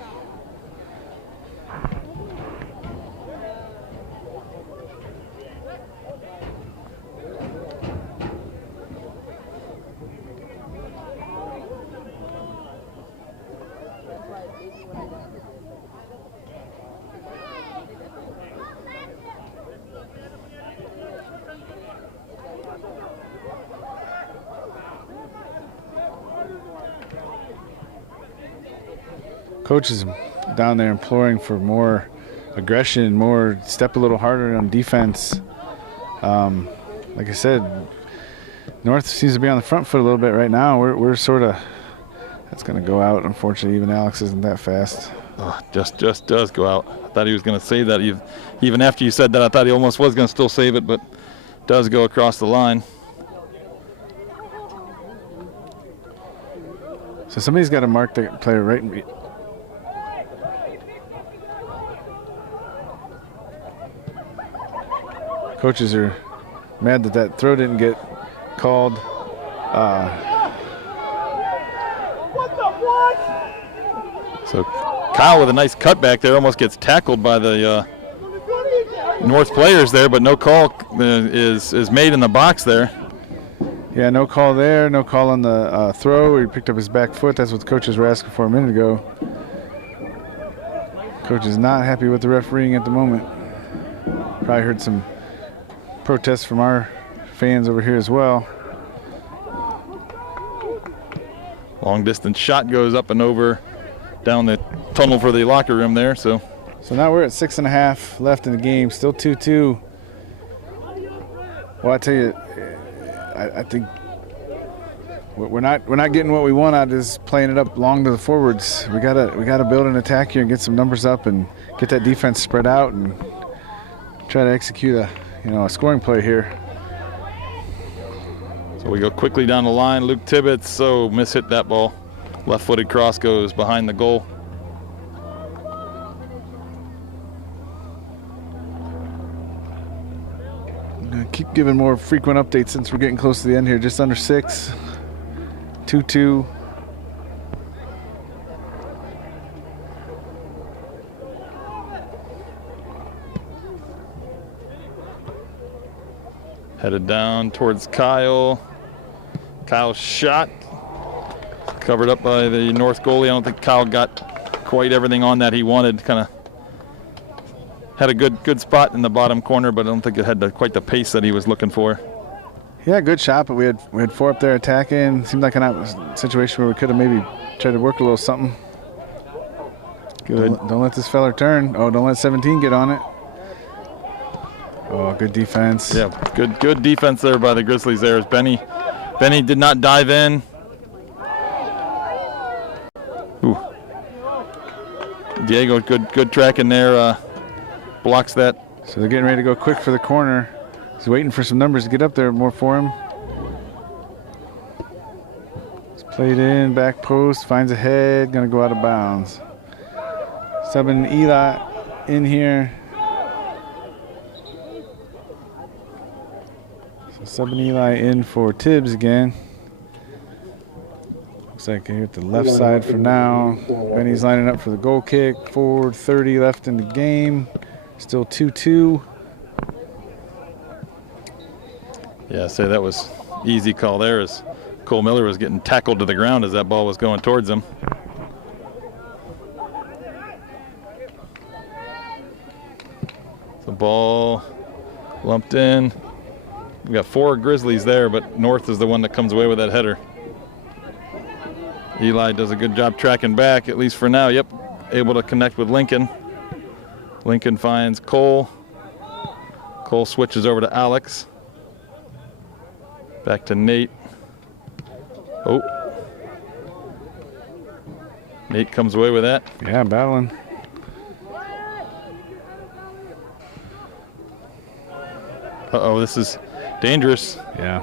Coach is down there imploring for more aggression, more step a little harder on defense. Like I said, North seems to be on the front foot a little bit right now. We're sort of, that's going to go out. Unfortunately, even Alex isn't that fast. Oh, just does go out. I thought he was going to save that. Even after you said that, I thought he almost was going to still save it, but does go across the line. So somebody's got to mark the player right. Coaches are mad that throw didn't get called. So Kyle with a nice cutback there, almost gets tackled by the North players there, but no call is made in the box there. Yeah, no call there, no call on the throw where he picked up his back foot. That's what the coaches were asking for a minute ago. Coach is not happy with the refereeing at the moment. Probably heard some protests from our fans over here as well. Long distance shot goes up and over down the tunnel for the locker room there. So now we're at 6.5 left in the game, still 2-2. Well, I tell you, I think we're not getting what we want out of this, playing it up long to the forwards. We gotta build an attack here and get some numbers up and get that defense spread out and try to execute a scoring play here. So we go quickly down the line. Luke Tibbetts, mishit that ball. Left-footed cross goes behind the goal. giving more frequent updates since we're getting close to the end here. Just under 6. 2-2. Headed down towards Kyle. Kyle's shot. Covered up by the North goalie. I don't think Kyle got quite everything on that he wanted. Kind of had a good spot in the bottom corner, but I don't think it had quite the pace that he was looking for. Yeah, good shot, but we had 4 up there attacking. Seemed like a situation where we could have maybe tried to work a little something. Good. Don't let this feller turn. Oh, don't let 17 get on it. Oh, good defense. Yeah, good defense there by the Grizzlies there as Benny did not dive in. Ooh. Diego, good tracking there, blocks that. So they're getting ready to go quick for the corner. He's waiting for some numbers to get up there more for him. It's played in, back post, finds a head, gonna go out of bounds. Subbing Eli in here. So subbing Eli in for Tibbs again. Looks like here at the left side for now. Benny's lining up for the goal kick. 4:30 left in the game. Still 2-2. Yeah, say that was easy call there as Cole Miller was getting tackled to the ground as that ball was going towards him. The ball lumped in. We got 4 Grizzlies there, but North is the one that comes away with that header. Eli does a good job tracking back, at least for now. Yep, able to connect with Lincoln. Lincoln finds Cole. Cole switches over to Alex. Back to Nate. Oh. Nate comes away with that. Yeah, battling. Uh-oh, this is dangerous. Yeah.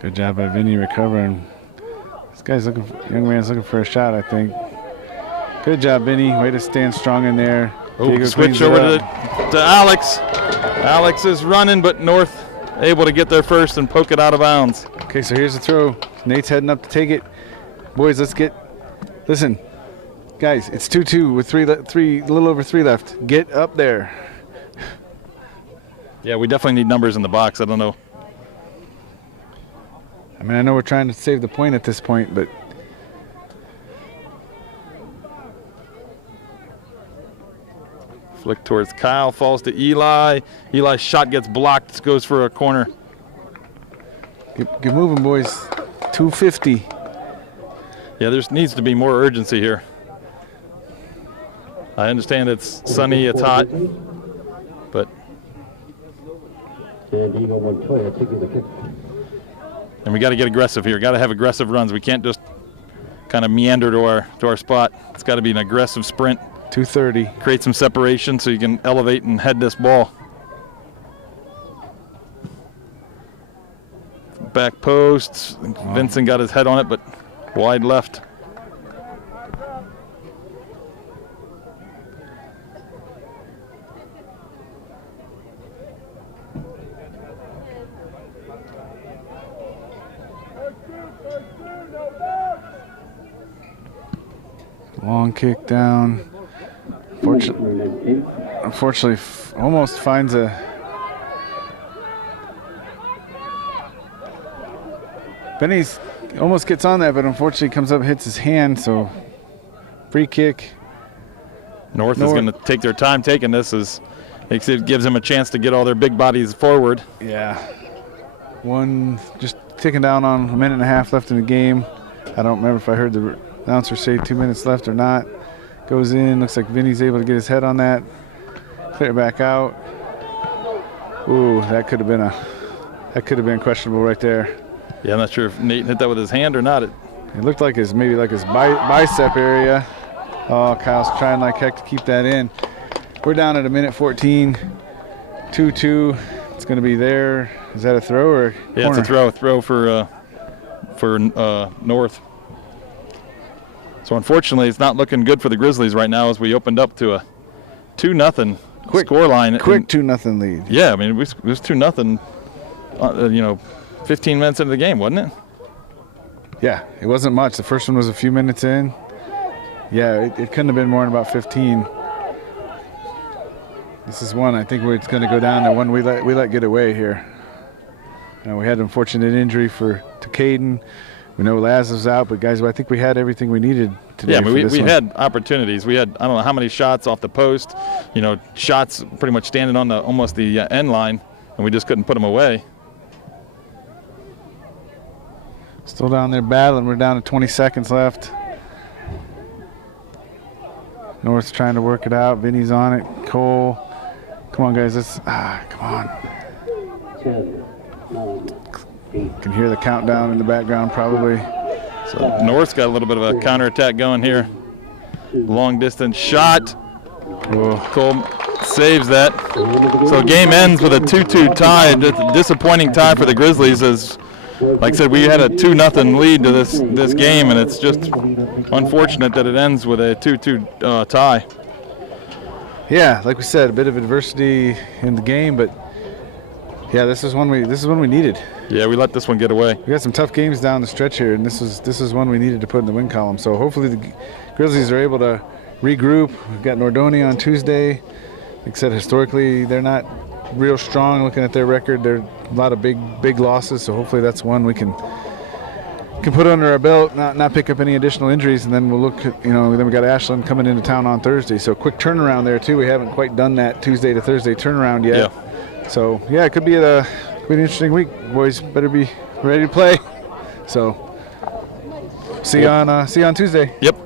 Good job by Vinny recovering. This guy's young man's looking for a shot, I think. Good job, Vinny. Way to stand strong in there. Oh, switch over to Alex. Alex is running, but North able to get there first and poke it out of bounds. Okay, so here's the throw. Nate's heading up to take it. Boys, listen. Guys, it's 2-2 with a little over 3 left. Get up there. Yeah, we definitely need numbers in the box. I don't know. I mean, I know we're trying to save the point at this point, but flick towards Kyle, falls to Eli. Eli's shot gets blocked, goes for a corner. Get moving, boys. 2:50. Yeah, there needs to be more urgency here. I understand it's sunny, it's hot, but and we got to get aggressive here. Got to have aggressive runs. We can't just kind of meander to our spot. It's got to be an aggressive sprint. 2:30. Create some separation so you can elevate and head this ball. Back post. Vincent got his head on it, but wide left. Long kick down. Unfortunately, almost finds a. Benny's almost gets on that, but unfortunately comes up, hits his hand. So, free kick. North is going to take their time taking this. It gives them a chance to get all their big bodies forward. Yeah. Just ticking down on a minute and a half left in the game. I don't remember if I heard the announcer say 2 minutes left or not. Goes in. Looks like Vinny's able to get his head on that. Clear back out. Ooh, that could have been questionable right there. Yeah, I'm not sure if Nate hit that with his hand or not. It looked like maybe his bicep area. Oh, Kyle's trying like heck to keep that in. We're down at a minute 14. 2-2. It's going to be there. Is that a throw or a corner? Yeah, it's a throw. Throw for North. So unfortunately, it's not looking good for the Grizzlies right now as we opened up to a 2-0 score line. Quick 2-0 lead. Yeah, I mean, it was 2-0, 15 minutes into the game, wasn't it? Yeah, it wasn't much. The first one was a few minutes in. Yeah, it couldn't have been more than about 15. This is one I think where it's going to go down to one we let get away here. We had an unfortunate injury to Caden. We know Laz was out, but guys, I think we had everything we needed today. Yeah, I mean, we had opportunities. We had, I don't know how many shots off the post, shots pretty much standing on almost the end line, and we just couldn't put them away. Still down there battling. We're down to 20 seconds left. North's trying to work it out. Vinny's on it. Cole. Come on, guys. Come on. 10, 9, 8. Can hear the countdown in the background probably. So North's got a little bit of a counterattack going here. Long distance shot. Whoa. Cole saves that. So game ends with a 2-2 tie. A disappointing tie for the Grizzlies, as like I said, we had a 2-0 lead to this game, and it's just unfortunate that it ends with a 2-2 tie. Yeah, like we said, a bit of adversity in the game, but yeah, this is one we needed. Yeah, we let this one get away. We got some tough games down the stretch here, and this is one we needed to put in the win column. So hopefully the Grizzlies are able to regroup. We've got Nordoni on Tuesday. Like I said, historically they're not real strong. Looking at their record, there are a lot of big losses. So hopefully that's one we can put under our belt, not pick up any additional injuries, and then we'll look at, then we got Ashland coming into town on Thursday. So quick turnaround there too. We haven't quite done that Tuesday to Thursday turnaround yet. Yeah. So yeah, it could be an interesting week. Boys better be ready to play. So see you on Tuesday. Yep.